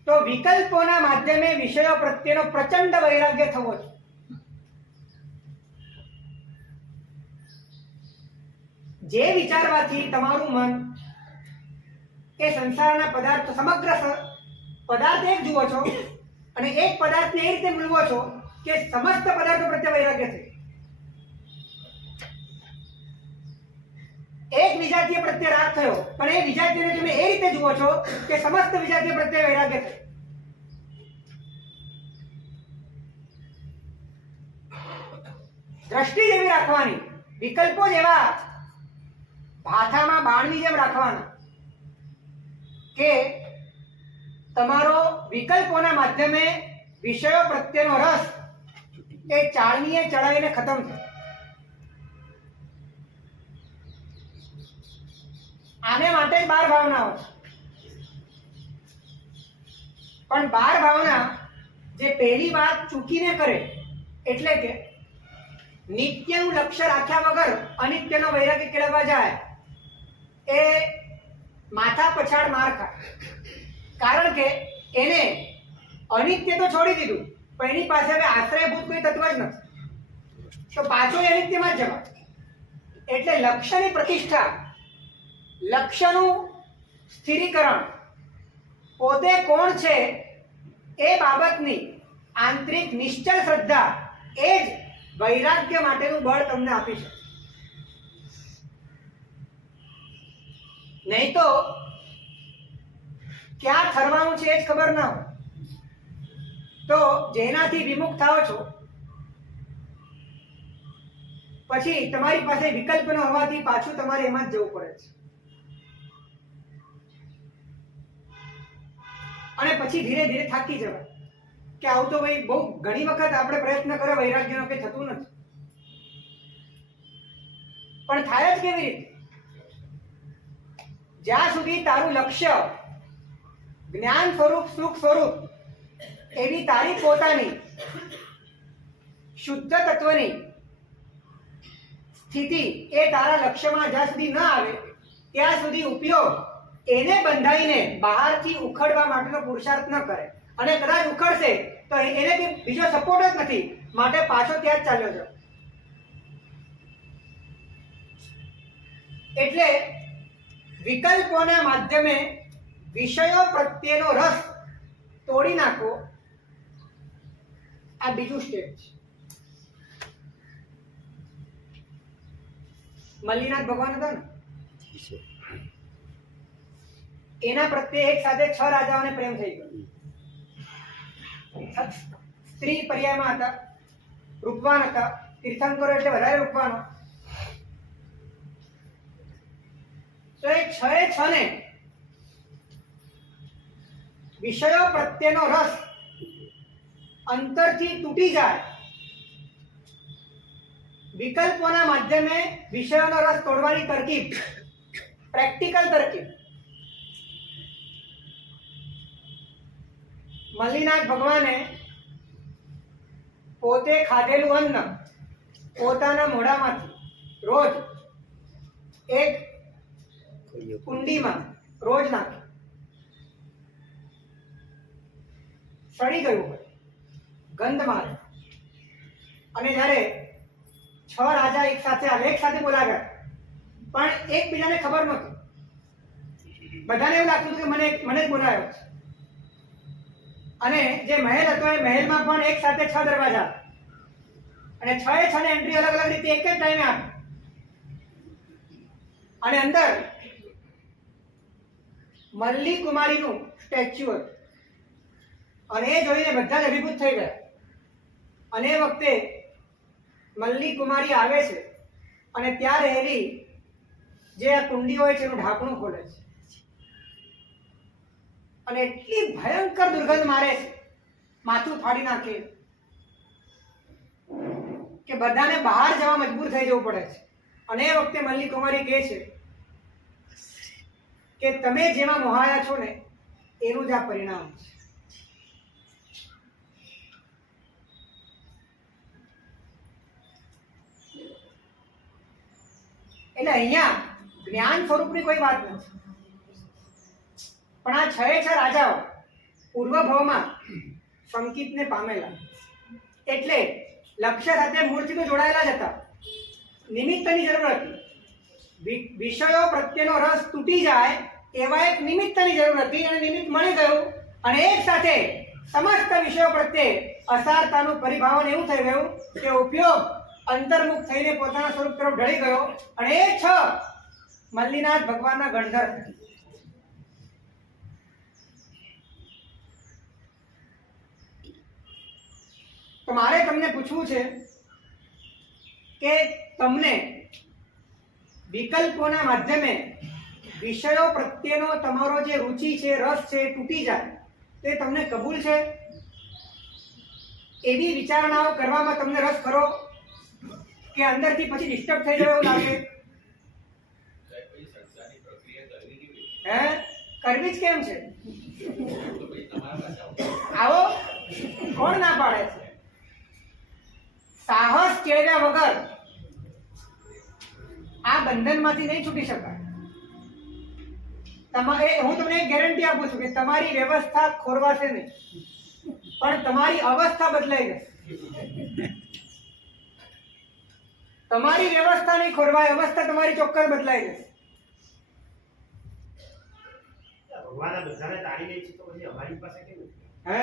તો વિકલ્પોના માધ્યમે વિષયો પ્રત્યેનો પ્રચંડ વૈરાગ્ય થવો છે. જે વિચારવાથી તમારું મન એ સંસારના પદાર્થ, સમગ્ર પદાર્થ એક જુઓ છો અને એક પદાર્થને એ રીતે મૂલવો છો કે સમસ્ત પદાર્થો પ્રત્યે વૈરાગ્ય છે. એક વિજાતીય પ્રત્યે રાગ થયો, પણ એ વિજાતીયને તમે એ રીતે જુઓ છો કે સમસ્ત વિજાતીય પ્રત્યે વૈરાગ્ય છે. દ્રષ્ટિ જેવી રાખવાની, વિકલ્પો જેવા ભાથામાં બાણની જેમ રાખવાના કે તમારો વિકલ્પોના માધ્યમે વિષયો પ્રત્યેનો રસ એ ચાળણીએ ચડાવીને ખતમ થાય. આને માટે જ 12 ભાવનાઓ છે. પણ 12 ભાવના જે પહેલી વાત ચૂકીને કરે, એટલે કે નિત્યનું લક્ષ્ય રાખ્યા વગર અનિત્યનો વૈરાગ્ય કેળવવા જાય, એ માથા પછાડ માર ખાય. કારણ કે એને અનિત્ય તો છોડી દીધું, પણ એની પાસે હવે આશ્રયભૂત કોઈ તત્વ જ નથી, તો પાછો અનિત્યમાં જ જવા. એટલે લક્ષ્યની પ્રતિષ્ઠા, લક્ષ્યનું સ્થિરીકરણ, પોતે કોણ છે એ બાબતની આંતરિક નિશ્ચલ શ્રદ્ધા એ જ વૈરાગ્ય માટેનું બળ તમને આપી શકે. નહીં તો ક્યાં ઠરવાનું છે એ જ ખબર ના હોય, તો જેનાથી વિમુખ થાઓ છો પછી તમારી પાસે વિકલ્પ ન હોવાથી પાછું તમારે એમાં જ જવું પડે છે. અને પછી ધીરે ધીરે થાકી જવાય કે આવું તો ભાઈ બહુ ઘણી વખત આપણે પ્રયત્ન કર્યો વૈરાગ્યનો, કે થતું નથી. પણ થાય જ કેવી રીતે? જ્યાં સુધી તારું લક્ષ્ય જ્ઞાન સ્વરૂપ, સુખ સ્વરૂપ એવી તારી પોતાની શુદ્ધ તત્વની સ્થિતિ એ તારા લક્ષ્યમાં જ્યાં સુધી ન આવે ત્યાં સુધી ઉપયોગ એને બંધાઈને બહારથી ઉખડવા માટેનો પુરુષાર્થ ન કરે, અને કદાચ ઉખડશે તો એને બીજો સપોર્ટ જ નથી, માટે પાછો ત્યાં જ ચાલ્યો જાવ. એટલે વિકલ્પોના માધ્યમે વિષયો પ્રત્યેનો રસ તોડી નાખો, આ બીજું સ્ટેપ છે. મલ્લીનાથ ભગવાન હતા ને, એના પ્રત્યે એક સાથે 6 રાજાઓને પ્રેમ થઈ ગયો. સ્ત્રી પર્યાયમાં હતા, રૂપવાન હતા, તીર્થંકરો એટલે વધારે રૂપવાનો. તો એ 6 ને વિષયો પ્રત્યેનો રસ અંતરથી તૂટી જાય, વિકલ્પોના માધ્યમે વિષયોનો રસ તોડવાની તરકીબ, પ્રેક્ટિકલ તરકીબ. મલ્લીનાથ ભગવાને પોતે ખાધેલું અન્ન પોતાના મોઢામાંથી રોજ એક કુંડીમાં રોજ નાખે. સડી ગયું, ગંધ મારે, અને જ્યારે 6 રાજા એક સાથે બોલાવ્યા, પણ એકબીજાને ખબર નહોતી. બધાને એવું લાગતું હતું કે મને જ બોલાવ્યો છે. અને જે મહેલ હતો એ મહેલમાં પણ એક સાથે 6 દરવાજા, અને 6 ને એન્ટ્રી અલગ અલગ રીતે એક જ ટાઈમે આપી. અને અંદર મલ્લી કુમારીનું સ્ટેચ્યુ હતું, અને એ જોઈને બધા જ અભિભૂત થઈ ગયા. અને એ વખતે મલ્લી કુમારી આવે છે અને ત્યાં રહેલી જે આ કુંડી હોય છે એનું ઢાંકણું ખોલે છે, અને એટલી ભયંકર દુર્ગંધ મારે છે, માથું ફાડી નાખે કે બધાને બહાર જવા મજબૂર થઈ જવું પડે છે. અને એ વખતે મલ્લી કુમારી કહે છે કે તમે જેમાં મોહાયા છો ને એનું જ આ પરિણામ છે. એટલે અહીંયા જ્ઞાન સ્વરૂપની કોઈ વાત નથી, પણ આ છ રાજાઓ પૂર્વભાવમાં સંકિતને પામેલા, એટલે લક્ષ્ય સાથે મૂળથી તો જોડાયેલા જ હતા. નિમિત્તની જરૂર હતી. વિષયો પ્રત્યેનો રસ તૂટી જાય એવા એક નિમિત્તની જરૂર હતી, અને નિમિત્ત મળી ગયું, અને એક સાથે સમસ્ત વિષયો પ્રત્યે અસારતાનું પરિભાવન એવું થઈ ગયું કે ઉપયોગ અંતર્મુખ થઈને પોતાના સ્વરૂપ તરફ ઢળી ગયો, અને એ છ મલ્લીનાથ ભગવાનના ગણધર. તો મારે તમને પૂછવું છે કે તમને વિકલ્પોના માધ્યમે વિષયો પ્રત્યેનો તમારો જે રુચિ છે, રસ છે, તૂટી જાય તો એ તમને કબૂલ છે? એવી વિચારણાઓ કરવામાં તમને રસ ખરો કે અંદરથી પછી ડિસ્ટર્બ થઈ જાય એવું લાગે? હે, કરવી જ કેમ છે? આવો કોણ ના પાડે છે? સાહસ કેળવ્યા વગર આ બંધનમાંથી નહીં છૂટી શકાય. હું તમને એક ગેરંટી આપું છું કે તમારી વ્યવસ્થા ખોરવાશે નહીં, પણ તમારી અવસ્થા બદલાઈ જશે. તમારી વ્યવસ્થા નહીં ખોરવાય, અવસ્થા તમારી ચોક્કસ બદલાઈ જશે. ભગવાન આ બધાને તાળી લે છે, તો પછી અમારી પાસે કેવું? હે,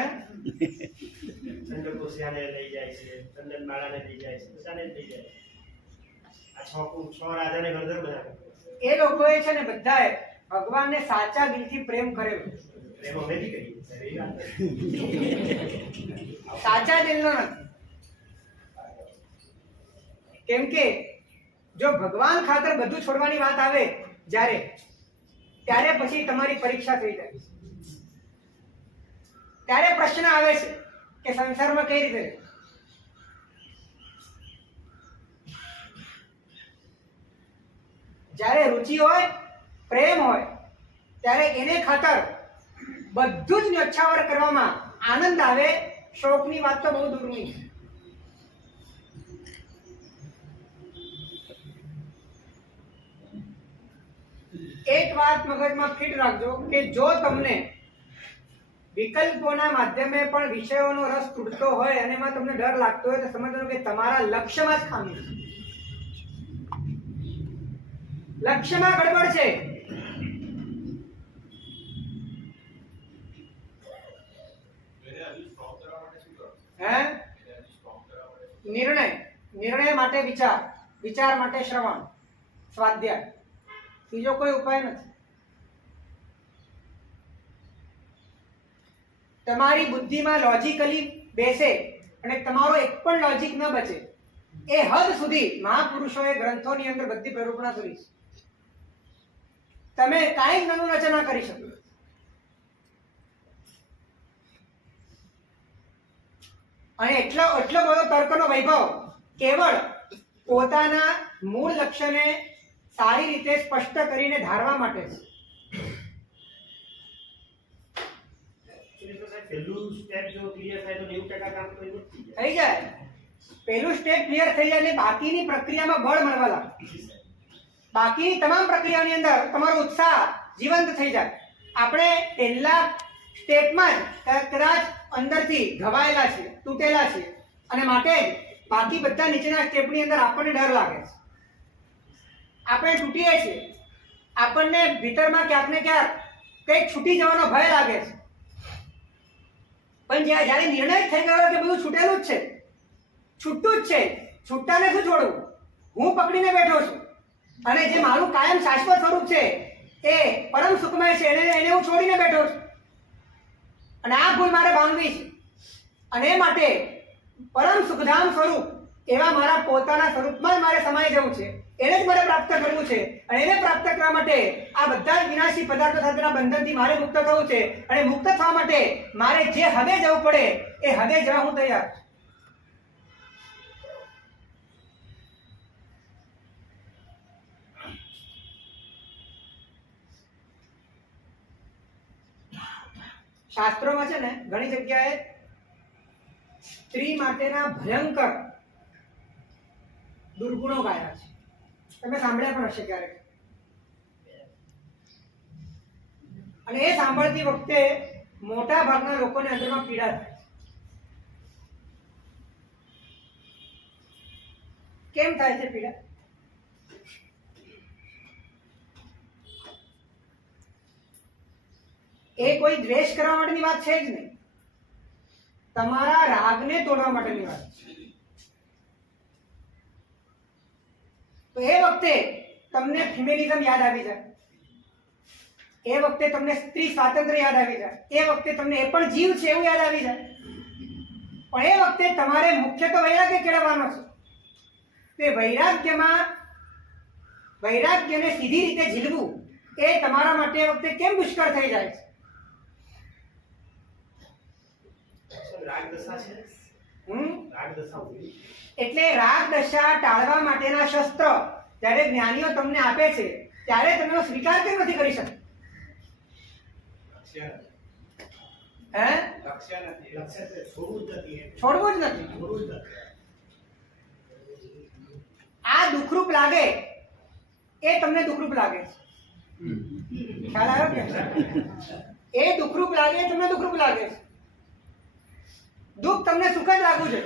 ચંદ્રકોશિયાને લઈ જાય છે, ચંદનમાળાને લઈ જાય છે, બધાને લઈ જાય છે. આ છ રાજાને ગણધર બનાવે. એ લોકોએ છે ને બધાએ ભગવાનને સાચા દિલથી પ્રેમ કરેલો. પ્રેમ અમે બી કરીએ, સાચા દિલનો નથી. કેમ કે જો ભગવાન ખાતર બધું છોડવાની વાત આવે જ્યારે, ત્યારે પછી તમારી પરીક્ષા થઈ જાય. ત્યારે પ્રશ્ન આવે છે કે સંસારમાં કઈ રીતે. જ્યારે રુચિ હોય, પ્રેમ હોય, ત્યારે એને ખાતર બધું જ ન્યોછાવર કરવામાં આનંદ આવે. શોકની વાત તો બહુ દૂરની છે. એક વાત મગજમાં ફિટ રાખજો કે જો તમને વિકલ્પોના માધ્યમે પણ વિષયોનો રસ તૂટતો હોય અને એમાં તમને ડર લાગતો હોય તો સમજવાનું કે તમારા લક્ષ્યમાં જ ખામી છે. લક્ષ્યમાં ગડબડ છે. હે, નિર્ણય માટે વિચાર, વિચાર માટે શ્રવણ, સ્વાધ્યાય, બીજો કોઈ ઉપાય નથી. તમારી બુદ્ધિમાં લોજિકલી બેસે અને તમારો એક પણ લોજિક ન બચે એ હદ સુધી મહાપુરુષોએ ગ્રંથોની અંદર બધી પ્રરૂપણા કરી છે. તમે કાંઈ નાનું રચના કરી શકો. અને એટલો બધો તર્કનો વૈભવ કેવળ પોતાના મૂળ લક્ષ્યને સારી રીતે સ્પષ્ટ કરીને ધારવા માટે છે. પહેલું સ્ટેપ જો ક્લિયર થાય તો 90% કામ તો એવું જ થઈ જાય. પહેલું સ્ટેપ ક્લિયર થઈ જાય એટલે બાકીની પ્રક્રિયામાં બળ મળવા લાગે. બાકીની તમામ પ્રક્રિયાની અંદર તમારો ઉત્સાહ જીવંત થઈ જાય. આપણે પહેલા સ્ટેપમાં જ કદાચ અંદરથી ઘવાયેલા છે, તૂટેલા છે, અને માટે જ બાકી બધા નીચેના સ્ટેપની અંદર આપણને ડર લાગે છે. આપણે તૂટીએ છીએ, આપણને ભીતરમાં ક્યાંક ને ક્યાંક કંઈક છૂટી જવાનો ભય લાગે છે. પણ જ્યારે નિર્ણય થઈ ગયો કે બધું છૂટેલું જ છે, છૂટતું જ છે, છૂટાને શું છોડવું, હું પકડીને બેઠો છું, અને જે મારું કાયમ શાશ્વત સ્વરૂપ છે એ પરમ સુખમય છે, એને હું છોડીને બેઠો છું, અને આ ભૂલ મારે ભાંગવી છે. અને એ માટે પરમ સુખધામ સ્વરૂપ એવા મારા પોતાના સ્વરૂપમાં જ મારે સમાઈ જવું છે. એને જ મારે પ્રાપ્ત કરવું છે અને એને પ્રાપ્ત કરવા માટે આ બધા જ વિનાશી પદાર્થો સાથેના બંધનથી મારે મુક્ત થવું છે અને મુક્ત થવા માટે મારે જે હદે જવું પડે એ હદે જવા હું તૈયાર છું. શાસ્ત્રોમાં છે ને ઘણી જગ્યાએ સ્ત્રી માટેના ભયંકર દુર્ગુણો ગાયા છે. તમે સાંભળ્યા પણ હશે ક્યારેક. અને એ સાંભળતી વખતે મોટા ભાગના લોકોને અંદરમાં પીડા થાય. કેમ થાય છે પીડા? એ કોઈ દ્વેષ કરવા માટેની વાત છે જ નહીં. તમારા રાગને તોડવા માટેની વાત છે. તો એ વખતે તમને ફિમેલિઝમ યાદ આવી જાય, એ વખતે તમને સ્ત્રી સ્વાતંત્ર્ય યાદ આવી જાય, એ વખતે તમને એ પણ જીવ છે એવું યાદ આવી જાય. પણ એ વખતે તમારે મુખ્ય તો વૈરાગ્ય કેળવવાનો છે. તે વૈરાગ્યને સીધી રીતે ઝીલવું એ તમારા માટે એ વખતે કેમ પુષ્કળ થઈ જાય છે? રાગ દશા છે. રાગ દશા હોય. એટલે રાગ દશા ટાળવા માટેના શસ્ત્ર જ્યારે જ્ઞાનીઓ તમને આપે છે ત્યારે તમે એનો સ્વીકાર કેમ નથી કરી શકતા? હે? છોડવું જ નથી. આ દુઃખરૂપ લાગે એ તમને દુઃખરૂપ લાગે છે. ખ્યાલ આવ્યો કે? એ દુઃખરૂપ લાગે એ તમને દુઃખરૂપ લાગે છે. દુઃખ તમને સુખ જ લાગવું છે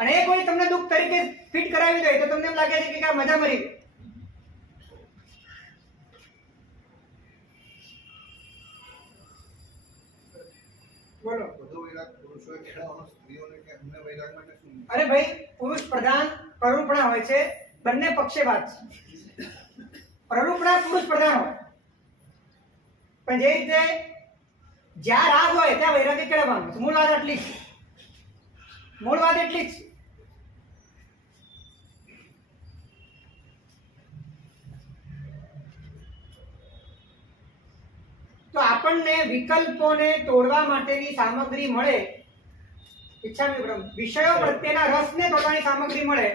અને એ કોઈ તમને દુઃખ તરીકે ફિટ કરાવી દે તો તમને એમ લાગે છે કે આ મજા મરી ગઈ. બોલો. બધો વૈરાગ પુરુષોએ કેળવવાનો, સ્ત્રીઓને કે અમને વૈરાગ માટે શું? અરે ભાઈ, પુરુષ પ્રધાન પ્રરૂપણા હોય છે, બંને પક્ષે વાત છે. પ્રરૂપણા પુરુષ પ્રધાન હોય પણ જે રીતે જ્યાં રાગ હોય ત્યાં વૈરાગ્ય કેળવવાનું છે. મૂળ વાત એટલી જ છે. મૂળ વાત એટલી જ છે. તો આપણને વિકલ્પોને તોડવા માટેની સામગ્રી મળે, વિષયો પ્રત્યેના રસને તોડવાની સામગ્રી મળે,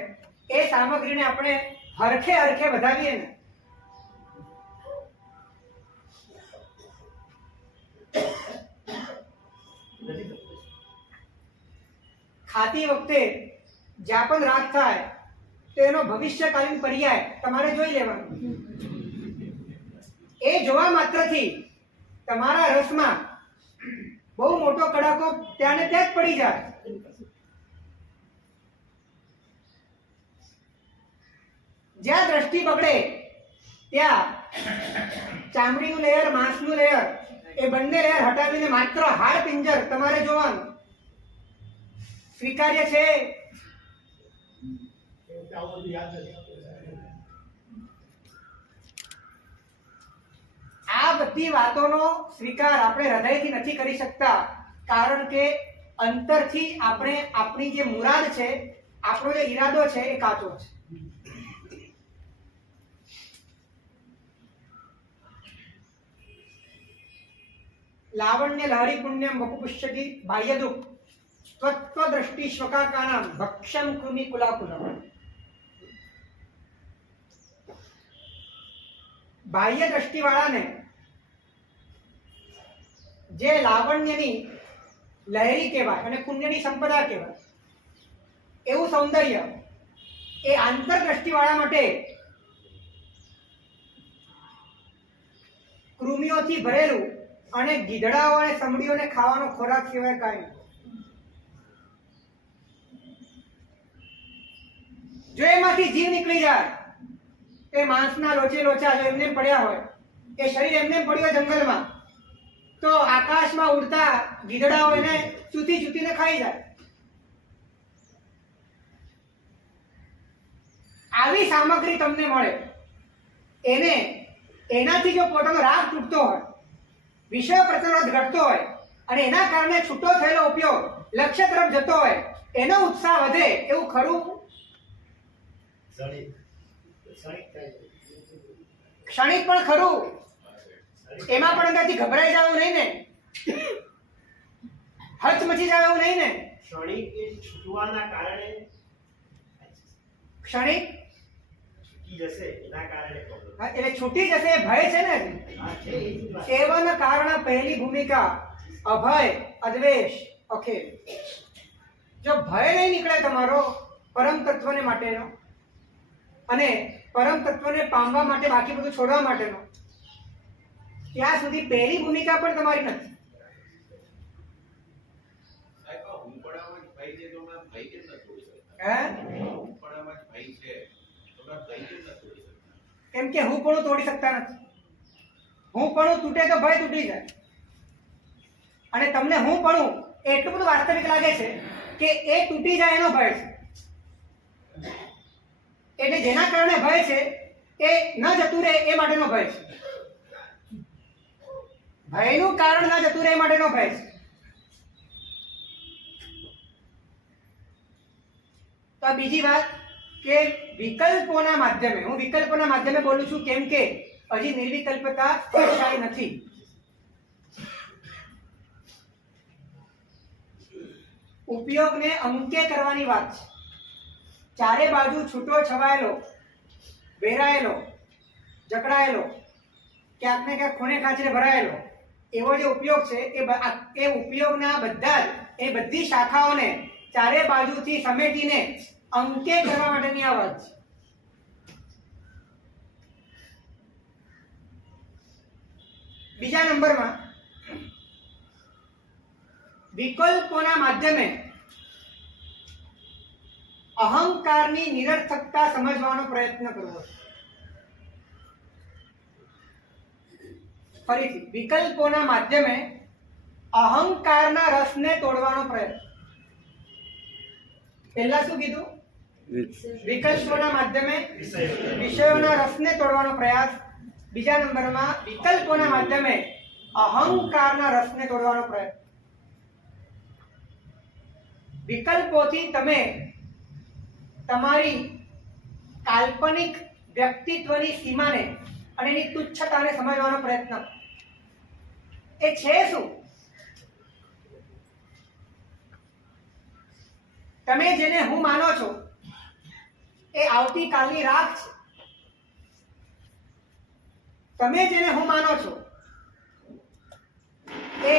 એ સામગ્રીને આપણે હરખે હરખે વધાવીએ ને ખાતી વખતે જ્યાં પણ રાગ થાય તેનો ભવિષ્યકાલીન પર્યાય તમારે જોઈ લેવાનો. એ જોવા માત્રથી તમારા રસમાં બહુ મોટો કડાકો ત્યાં ને ત્યાં જ પડી જાય. જ્યાં દ્રષ્ટિ બગડે ત્યાં ચામડીનું લેયર, માંસનું લેયર, એ બંને લેયર હટાવીને માત્ર હાડ પિંજર તમારે જોવાનું. સ્વીકાર્ય છે? આ બધી વાતોનો સ્વીકાર આપણે હૃદયથી નથી કરી શકતા કારણ કે અંતરથી આપણે આપણી જે મુરાદ છે, આપણો જે ઈરાદો છે એ કાચો છે. લાવણ્ય લહરી પુણ્યમ વપુષ્યતિ બાહ્ય દુઃખ ત્વત્વ દ્રષ્ટિ શ્વકાકાનામ ભક્ષમ કૃમિ કુલાકુલમ. બાહ્ય દ્રષ્ટિ વાળાને જે લાવણ્યની લહેરી કહેવાય અને પુણ્યની સંપદા કહેવાય એવું સૌંદર્ય એ આંતરદ્રષ્ટિ વાળા માટે કૃમિઓથી ભરેલું અને ગીધડાઓ અને સમડીઓને ખાવાનો ખોરાક સિવાય કાંઈ નહીં. જો એમાંથી જીવ નીકળી જાય, એ માંસના લોચે લોચા જો એમને પડ્યા હોય, એ શરીર એમને પડ્યું હોય જંગલમાં, તો આકાશમાં ઉડતા ગીધડાઓ એને ચૂતી ચૂતીને ખાઈ જાય. આવી સામગ્રી તમને મળે, એને એનાથી જો પોતાનો રાગ તૂટતો હોય, વિષય પ્રત્યેનો રસ ઘટતો હોય અને એના કારણે છૂટો થયેલો ઉપયોગ લક્ષ્ય તરફ જતો હોય, એનો ઉત્સાહ વધે એવું ખરું? ક્ષણિક થાય છે. ક્ષણિક પણ ખરું, એમાં પણ અંદરથી ગભરાઈ જવું નહીં ને, હચમચી જવું નહીં ને. ક્ષણિક એ છૂટવાના કારણે ક્ષણિક છૂટી જશે એના કારણે problem. હા, એટલે છૂટી જશે એ ભય છે ને. હા, છે એ જ વાત. સેવન કારણ પહેલી ભૂમિકા અભય અદ્વેષ અખેર. જો ભય નહીં નીકળે તમારો પરમ તત્વને માટેનો અને પરમ તત્વને પામવા માટે બાકી બધું છોડવા માટેનો, ત્યાં સુધી પહેલી ભૂમિકા પણ તમારી નથી. હે? કેમ કે હું પણ તોડી શકતા નથી. હું પણ તૂટે તો ભય તૂટી જાય. અને તમને હું પણ એટલું બધું વાસ્તવિક લાગે છે કે એ તૂટી જાય એનો ભય છે. એટલે જેના કારણે ભય છે એ ન જતું રહે એ માટેનો ભય છે. ભયનું કારણ ન જતું રહે એ માટેનો ભય છે. તો આ બીજી વાત કે વિકલ્પોના માધ્યમે, હું વિકલ્પોના માધ્યમે બોલું છું કેમ કે હજી નિર્વિકલ્પતા સ્પર્શાઈ નથી. ઉપયોગને અંકે કરવાની વાત છે. ચારે બાજુ છૂટો છવાયેલો, વેરાયેલો, જકડાયેલો, ક્યાંક ને ક્યાંક ખૂણે ખાંચરે ભરાયેલો એવો જે ઉપયોગ છે એ ઉપયોગના બધા જ એ બધી શાખાઓને ચારે બાજુથી સમેટીને અંકે કરવા માટેની આ વાત છે. બીજા નંબરમાં વિકલ્પોના માધ્યમે અહંકારની નિરર્થકતા સમજવાનો પ્રયત્ન કરવો. ફરીથી, વિકલ્પોના માધ્યમે અહંકારના રસને તોડવાનો પ્રયત્ન. પહેલા શું કીધું? વિકલ્પોના માધ્યમે વિષયોના રસને તોડવાનો પ્રયાસ. બીજા નંબરમાં વિકલ્પોના માધ્યમે અહંકારના રસને તોડવાનો પ્રયત્ન. વિકલ્પોથી તમે તમારી કાલ્પનિક વ્યક્તિત્વની સીમાને અને એની તુચ્છતાને સમજવાનો પ્રયત્ન. એ છે શું? તમે જેને હું માનો છો એ આવતીકાલની રાત છે. તમે જેને હું માનો છો એ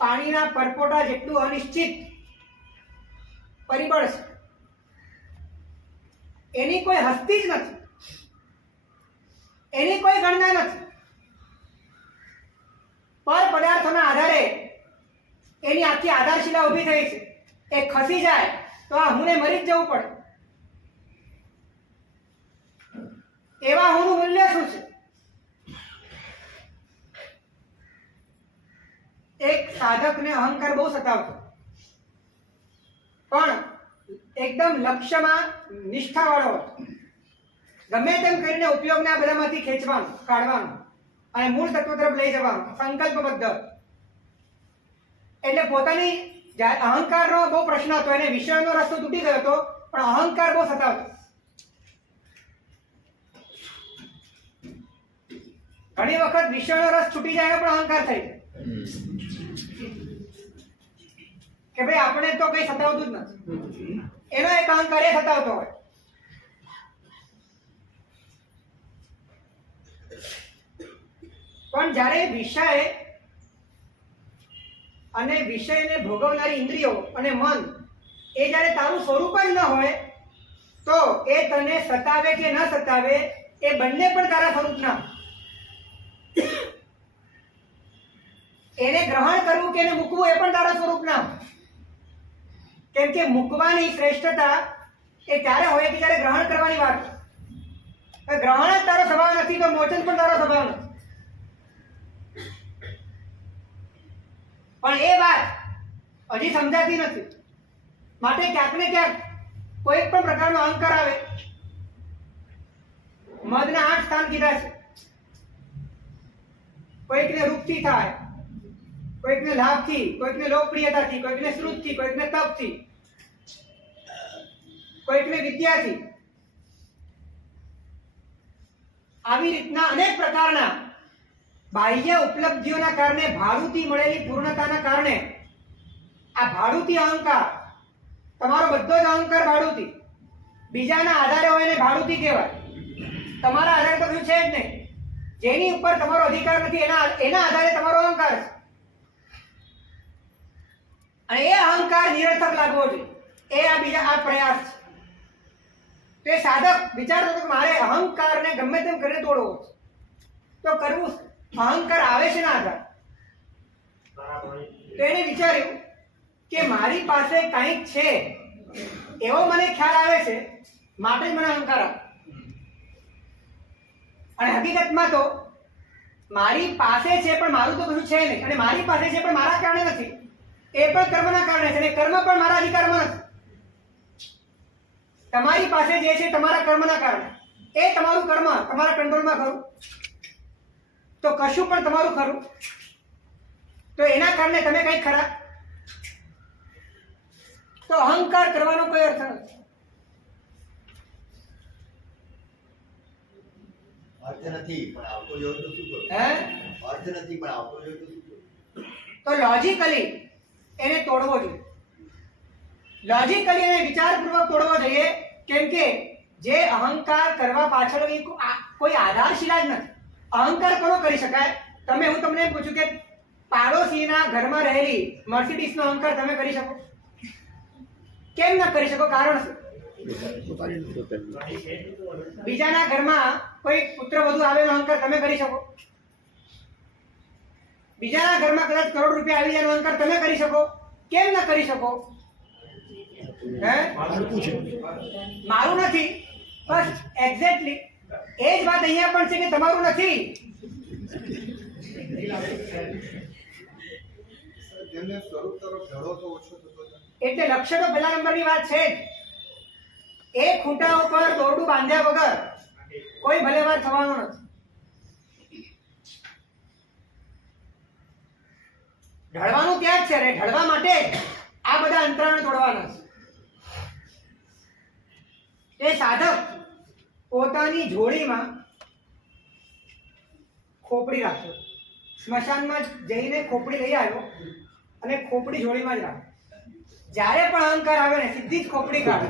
પાણીના પરપોટા જેટલું અનિશ્ચિત પરિબળ છે. એની કોઈ હસ્તી જ નથી, એની કોઈ ગણના નથી. પર પદાર્થોના આધારે એની આખી આધારશિલા ઊભી થઈ છે. એ ખસી જાય તો આ હુંને મરી જ જવું પડે. એવા હુંનું મૂલ્ય શું છે? એક સાધકને અહંકાર બહુ સતાવતો, પણ એકદમ લક્ષ્યમાં નિષ્ઠાવાળો હતો. ગમે તેમ કરીને ઉપયોગને આ બધામાંથી ખેંચવાનું, કાઢવાનું અને મૂળ તત્વ તરફ લઈ જવાનું સંકલ્પબદ્ધ. એટલે પોતાની અહંકારનો બહુ પ્રશ્ન હતો. એને વિષયનો રસ્તો તૂટી ગયો હતો, પણ અહંકાર બહુ સતાવતો. ઘણી વખત વિષયનો રસ છૂટી જાય પણ અહંકાર થઈ જાય કે ભાઈ આપણે તો કઈ સતાવતું જ નથી. એનો એક અહંકાર એ સતાવતો હોય. પણ જ્યારે વિષય અને વિષયને ભોગવનારી ઇન્દ્રિયો અને મન એ જ્યારે તારું સ્વરૂપ જ ન હોય તો એ તને સતાવે કે ન સતાવે એ બંને પણ તારા સ્વરૂપના. એને ગ્રહણ કરવું કે એને મૂકવું એ પણ તારા સ્વરૂપના. કેમ કે મૂકવાની શ્રેષ્ઠતા એ ત્યારે હોય કે જ્યારે ગ્રહણ કરવાની વાત. ગ્રહણ જ તારો સ્વભાવ નથી તો મોચન પણ તારો સ્વભાવ નથી. પણ એ વાત હજી સમજાતી નથી. માટે ક્યાંક ને ક્યાંક કોઈ પણ પ્રકારનો અહંકાર આવે. મદના 8 સ્થાન કીધા છે. કોઈકને રૂપથી થાય, કોઈકને લાભથી, કોઈકને લોકપ્રિયતાથી, કોઈકને શ્રુતથી, કોઈકને તપથી, કોઈકને વિદ્યાથી. આવી રીતના અનેક પ્રકારના બાહ્ય ઉપલબ્ધિઓના કારણે ભાડુતી મળેલી પૂર્ણતાના કારણે આ ભાડુતી અહંકાર, તમારો બધો જ અહંકાર ભાડુતી, બીજાના આધારે હોય એને ભાડુતી કહેવાય. તમારા આધારે તો કશું છે જ નહીં. જેની ઉપર તમારો અધિકાર નથી એના આધારે તમારો અહંકાર છે. અને એ અહંકાર નિરર્થક લાગવો જોઈએ. એ આ પ્રયાસ છે. તો એ સાધક વિચારતો હતો કે મારે અહંકારને ગમે તેમ કરીને તોડવો છે. તો કરવું અહંકાર આવે છે ના આધાર. તો એને વિચાર્યું કે મારી પાસે કંઈક છે એવો મને ખ્યાલ આવે છે, માટે જ મને અહંકાર આવે. અને હકીકતમાં તો મારી પાસે છે પણ મારું તો કશું છે નહીં, અને મારી પાસે છે પણ મારા કારણે નથી. એ પણ કર્મના કારણે છે, અને કર્મ પણ મારા અધિકારમાં નથી. તમારી પાસે જે છે તમારા કર્મના કારણે. એ તમારું કર્મ તમારા કંટ્રોલમાં ખરું તો કશું પણ તમારું ખરું. તો એના કારણે તમે કંઈક ખરા. તો અહંકાર કરવાનો કોઈ અર્થ નથી. અર્થ નથી પણ આવતો જોયો તો શું કરું? હે? અર્થ નથી પણ આવતો જોયો તો શું કરું? તો લોજિકલી એને તોડવો જોઈએ. લોજિકલી એને વિચારપૂર્વક તોડવો જોઈએ. કેમ કે જે અહંકાર કરવા પાછળ કોઈ આધારશિલા જ નથી. અહંકાર કોનો કરી શકાય? હું તમને એમ પૂછું કે પાડોશીના ઘરમાં રહેલી મર્સિડીઝનો અહંકાર તમે કરી શકો? કેમ ન કરી શકો? કારણ શું? બીજાના ઘરમાં કોઈ પુત્રવધુ આવેલો અહંકાર તમે કરી શકો? બીજાના ઘરમાં કદાચ કરોડ રૂપિયા આવી જાય અહંકાર તમે કરી શકો? કેમ ન કરી શકો? હે? મારું નથી. બસ એક્ઝેક્ટલી એ જ વાત અહીંયા પણ છે કે તમારું નથી. જેને સ્વરૂપ તરફ ઢળો તો ઓછો થતો જાય. એટલે લક્ષ્ય તો પહેલા નંબરની વાત છે જ. એ ખૂંટા ઉપર દોરડું બાંધ્યા વગર કોઈ ભલેવાર થવાનો નથી. ઢળવાનું ત્યાં જ છે. ઢળવા માટે આ બધા અંતરાણો તોડવાના છે. એ સાધક પોતાની જોડીમાં ખોપડી રાખ્યો. સ્મશાનમાં જઈને ખોપડી લઈ આવ્યો અને ખોપડી જોડીમાં જ રાખ્યો. જ્યારે પણ અહંકાર આવે ને સીધી જ ખોપડી કાઢે.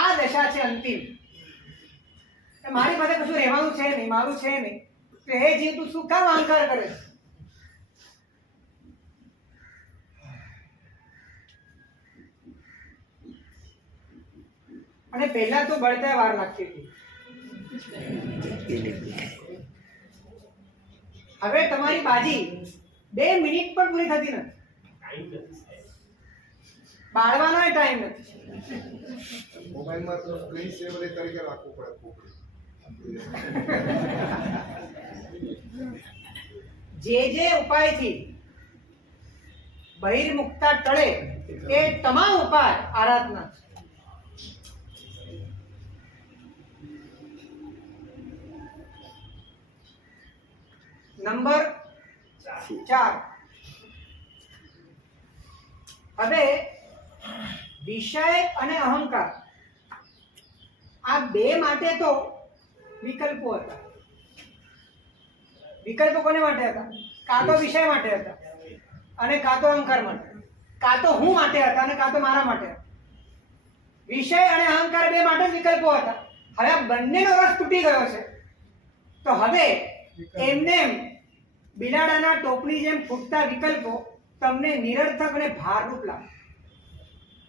આ દશા છે અંતિમ. મારી પાસે કશું રહેવાનું છે નહીં, મારું છે નહીં, તો હે જીવ તું શું કામ અહંકાર કરે? અને પહેલા તો બળતા વાર લાગતી હતી. હવે તમારી બાજી 2 મિનિટ પણ પૂરી થતી નથી. બાળવાનો ટાઈમ નથી. મોબાઈલમાં તો સ્ક્રીન સેવર તરીકે રાખવું પડે ખોપડી. જે ઉપાયથી બહિર્મુખતા ટળે એ તમામ ઉપાય આરાધના છે. નંબર 4. હવે વિષય અને અહંકાર આ બે માટે તો વિકલ્પો હતા. વિકલ્પો કોને માટે હતા? કાં તો વિષય માટે હતા અને કાં તો અહંકાર માટે, કાં તો હું માટે હતા અને કાં તો મારા માટે હતા. વિષય અને અહંકાર બે માટે જ વિકલ્પો હતા. હવે આ બંનેનો રસ તૂટી ગયો છે. તો હવે એમને બિલાડાના ટોપની જેમ ફૂટતા વિકલ્પો તમને નિરર્થક અને ભારરૂપ લાગે.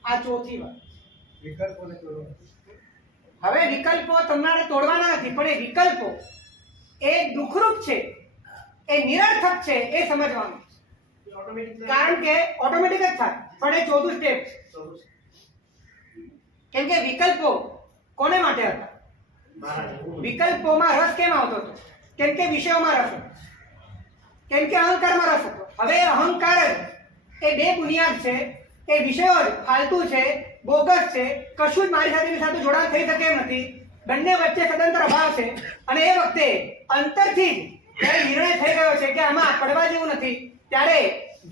આ ચોથી વાત. વિકલ્પોને તોડો. હવે વિકલ્પો તમારે તોડવાના નથી, પણ એ વિકલ્પો એ દુઃખરૂપ છે, એ નિરર્થક છે, એ સમજવાનું. કારણ કે ઓટોમેટિક જ થાય, પણ એ ચોથું સ્ટેપ છે. કેમ કે વિકલ્પો કોને માટે હતા? વિકલ્પોમાં રસ કેમ આવતો હતો? કેમ કે વિષયોમાં રસ હતો, કેમ કે અહંકારમાં રસ હતો. હવે અહંકાર જ એ બે બુનિયાદ છે. એ વિષયો જ ફાલતુ છે, બોગસ છે, કશું જ મારી સાથે જોડાણ થઈ શકે એમ નથી. બંને વચ્ચે સદંતર અભાવ છે. અને એ વખતે અંતરથી જ નિર્ણય થઈ ગયો છે કે આમાં પડવા જેવું નથી. ત્યારે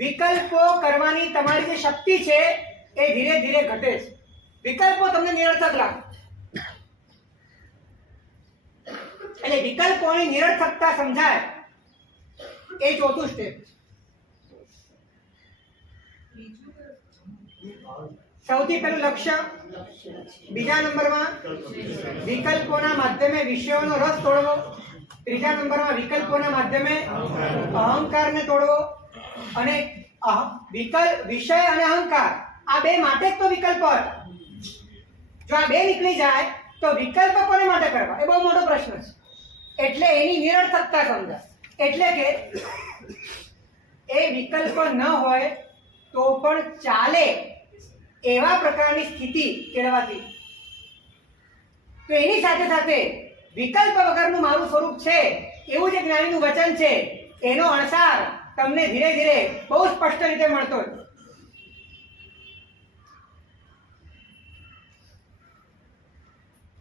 વિકલ્પો કરવાની તમારી જે શક્તિ છે એ ધીરે ધીરે ઘટે છે. વિકલ્પો તમને નિરર્થક લાગે, એટલે વિકલ્પોની નિરર્થકતા સમજાય એ ચોથું સ્ટેપ. સૌથી પહેલું લક્ષ્ય, બીજા નંબરમાં વિકલ્પોના માધ્યમે વિષયોનો રસ તોડવો, ત્રીજા નંબરમાં વિકલ્પોના માધ્યમે અહંકારને તોડવો, અને વિષય અને અહંકાર આ બે માટે જ તો વિકલ્પો હતા. જો આ બે નીકળી જાય તો વિકલ્પ કોને માટે કરવા એ બહુ મોટો પ્રશ્ન છે. એટલે એની નિરર્થકતા સમજાય. એટલે કે એ વિકલ્પ ન હોય તો પણ ચાલે એવા પ્રકારની સ્થિતિ કેળવાતી. તો એની સાથે સાથે વિકલ્પ વગરનું મારું સ્વરૂપ છે એવું જે જ્ઞાનીનું વચન છે એનો અણસાર તમને ધીરે ધીરે બહુ સ્પષ્ટ રીતે મળતો હોય.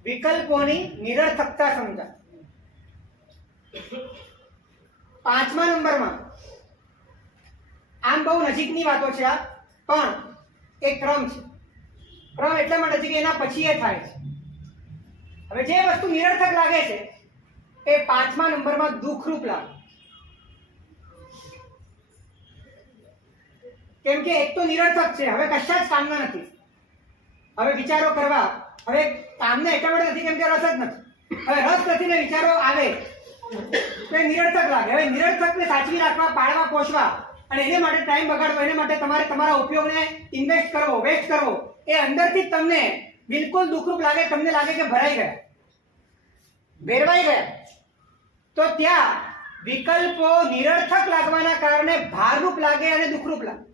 વિકલ્પોની નિરર્થકતા સમજાય. 5મા નંબરમાં આમ બહુ નજીકની વાતો છે આ, પણ એક ક્રમ છે. ક્રમ એટલા માટે છે કે એના પછી એ થાય છે. હવે જે વસ્તુ નિરર્થક લાગે છે એ 5મા નંબરમાં દુઃખરૂપ લાગે. કેમ કે એક તો નિરર્થક છે, હવે કશા જ કામના નથી. હવે વિચારો કરવા હવે કામને એટલા માટે નથી કેમ કે રસ જ નથી. હવે રસ નથી ને વિચારો આવે તો એ નિરર્થક લાગે. હવે નિરર્થકને સાચવી રાખવા, પાળવા, પોષવા અને એને માટે ટાઈમ બગાડવો, એને માટે તમારે તમારા ઉપયોગને ઇન્વેસ્ટ કરવો, વેસ્ટ કરવો, એ અંદરથી જ તમને બિલકુલ દુઃખરૂપ લાગે. તમને લાગે કે ભરાઈ ગયા, વેરવાઈ ગયા. તો ત્યાં વિકલ્પો નિરર્થક લાગવાના કારણે ભારરૂપ લાગે અને દુઃખરૂપ લાગે.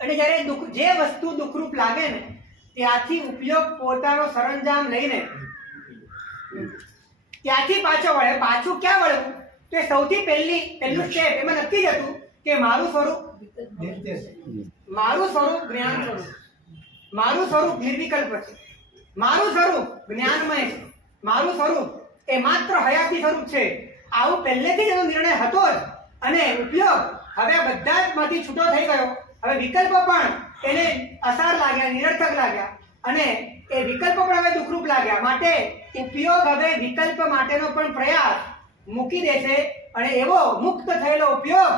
અને જ્યારે જે વસ્તુ દુઃખરૂપ લાગે ને ત્યાંથી ઉપયોગ પોતાનો સરંજામ લઈને ત્યાંથી પાછો વળે. પાછું ક્યાં વળવું? તો સૌથી પહેલું સ્ટેપ એમાં નક્કી જ હતું કે મારું સ્વરૂપ જ્ઞાન સ્વરૂપ, મારું સ્વરૂપ નિર્વિકલ્પ છે, મારું સ્વરૂપ જ્ઞાનમય છે, મારું સ્વરૂપ એ માત્ર હયાતી સ્વરૂપ છે. આવું પહેલેથી જ એનો નિર્ણય હતો જ. અને ઉપયોગ હવે બધા જ માંથી છૂટો થઈ ગયો. હવે વિકલ્પો પણ એને અસાર લાગ્યા, નિરર્થક લાગ્યા, અને એ વિકલ્પો પણ હવે દુઃખરૂપ લાગ્યા. માટે ઉપયોગ હવે વિકલ્પ માટેનો પણ પ્રયાસ મૂકી દેશે અને એવો મુક્ત થયેલો ઉપયોગ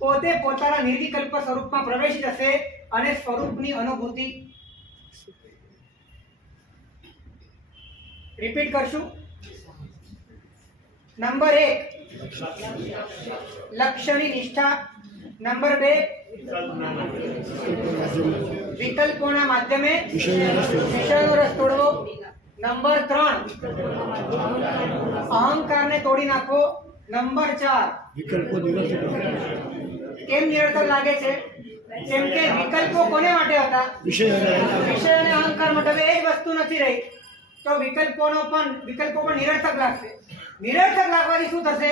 પોતે પોતાના નિર્વિકલ્પ સ્વરૂપમાં પ્રવેશી જશે અને સ્વરૂપની અનુભૂતિ. રિપીટ કરશું. નંબર 1 લક્ષ્યની નિષ્ઠા. નંબર 2 વિકલ્પોના માધ્યમે વિષયનો રસ તોડવો. નંબર 3 અહંકારને તોડી નાખવો. નંબર 4 કેમ નિરર્થક લાગે છે? કેમ કે વિકલ્પો કોને માટે હતા? વિષય અને અહંકાર માટે. હવે એ જ વસ્તુ નથી રહી તો વિકલ્પો પણ નિરર્થક લાગશે. નિરર્થક લાગવાથી શું થશે?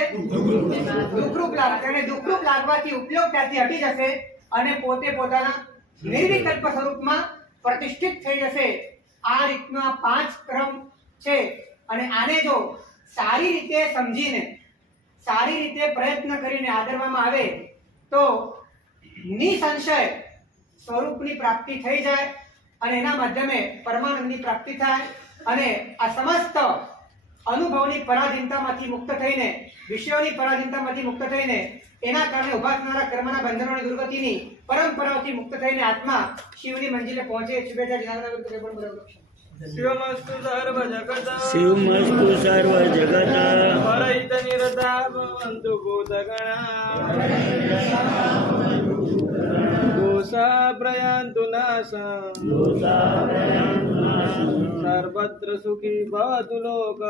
દુઃખરૂપ લાગશે. અને દુઃખરૂપ લાગવાથી ઉપયોગ ત્યાંથી હટી જશે અને પોતે પોતાના નિર્વિકલ્પ સ્વરૂપમાં પ્રતિષ્ઠિત થઈ જશે. આ રીતના 5 ક્રમ છે. અને આને જો સારી રીતે સમજીને, સારી રીતે પ્રયત્ન કરીને આદરવામાં આવે તો નિસંશય સ્વરૂપની પ્રાપ્તિ થઈ જાય અને એના માધ્યમે પરમાનંદની પ્રાપ્તિ થાય. અને આ સમસ્ત અનુભવની પરાધીનતામાંથી મુક્ત થઈને, વિષયોની પરાધીનતામાંથી મુક્ત થઈને, એના કારણે ઉભા થનારા કર્મના બંધનોની દુર્ગતિની પરંપરાઓથી મુક્ત થઈને આત્મા શિવની મંજિલે પહોંચે. શુભેચ્છા જણાવના વ્યક્તિ પણ બરાબર. શિવમસ્તુ સર્વ જગત શિવમસ્તુ સર્વ જગત પરહિત નિરતા ભવન્તુ ભૂતગણા દોષા પ્રયાન્તુ નાશમ સર્વત્ર સુખી ભવતુ લોક.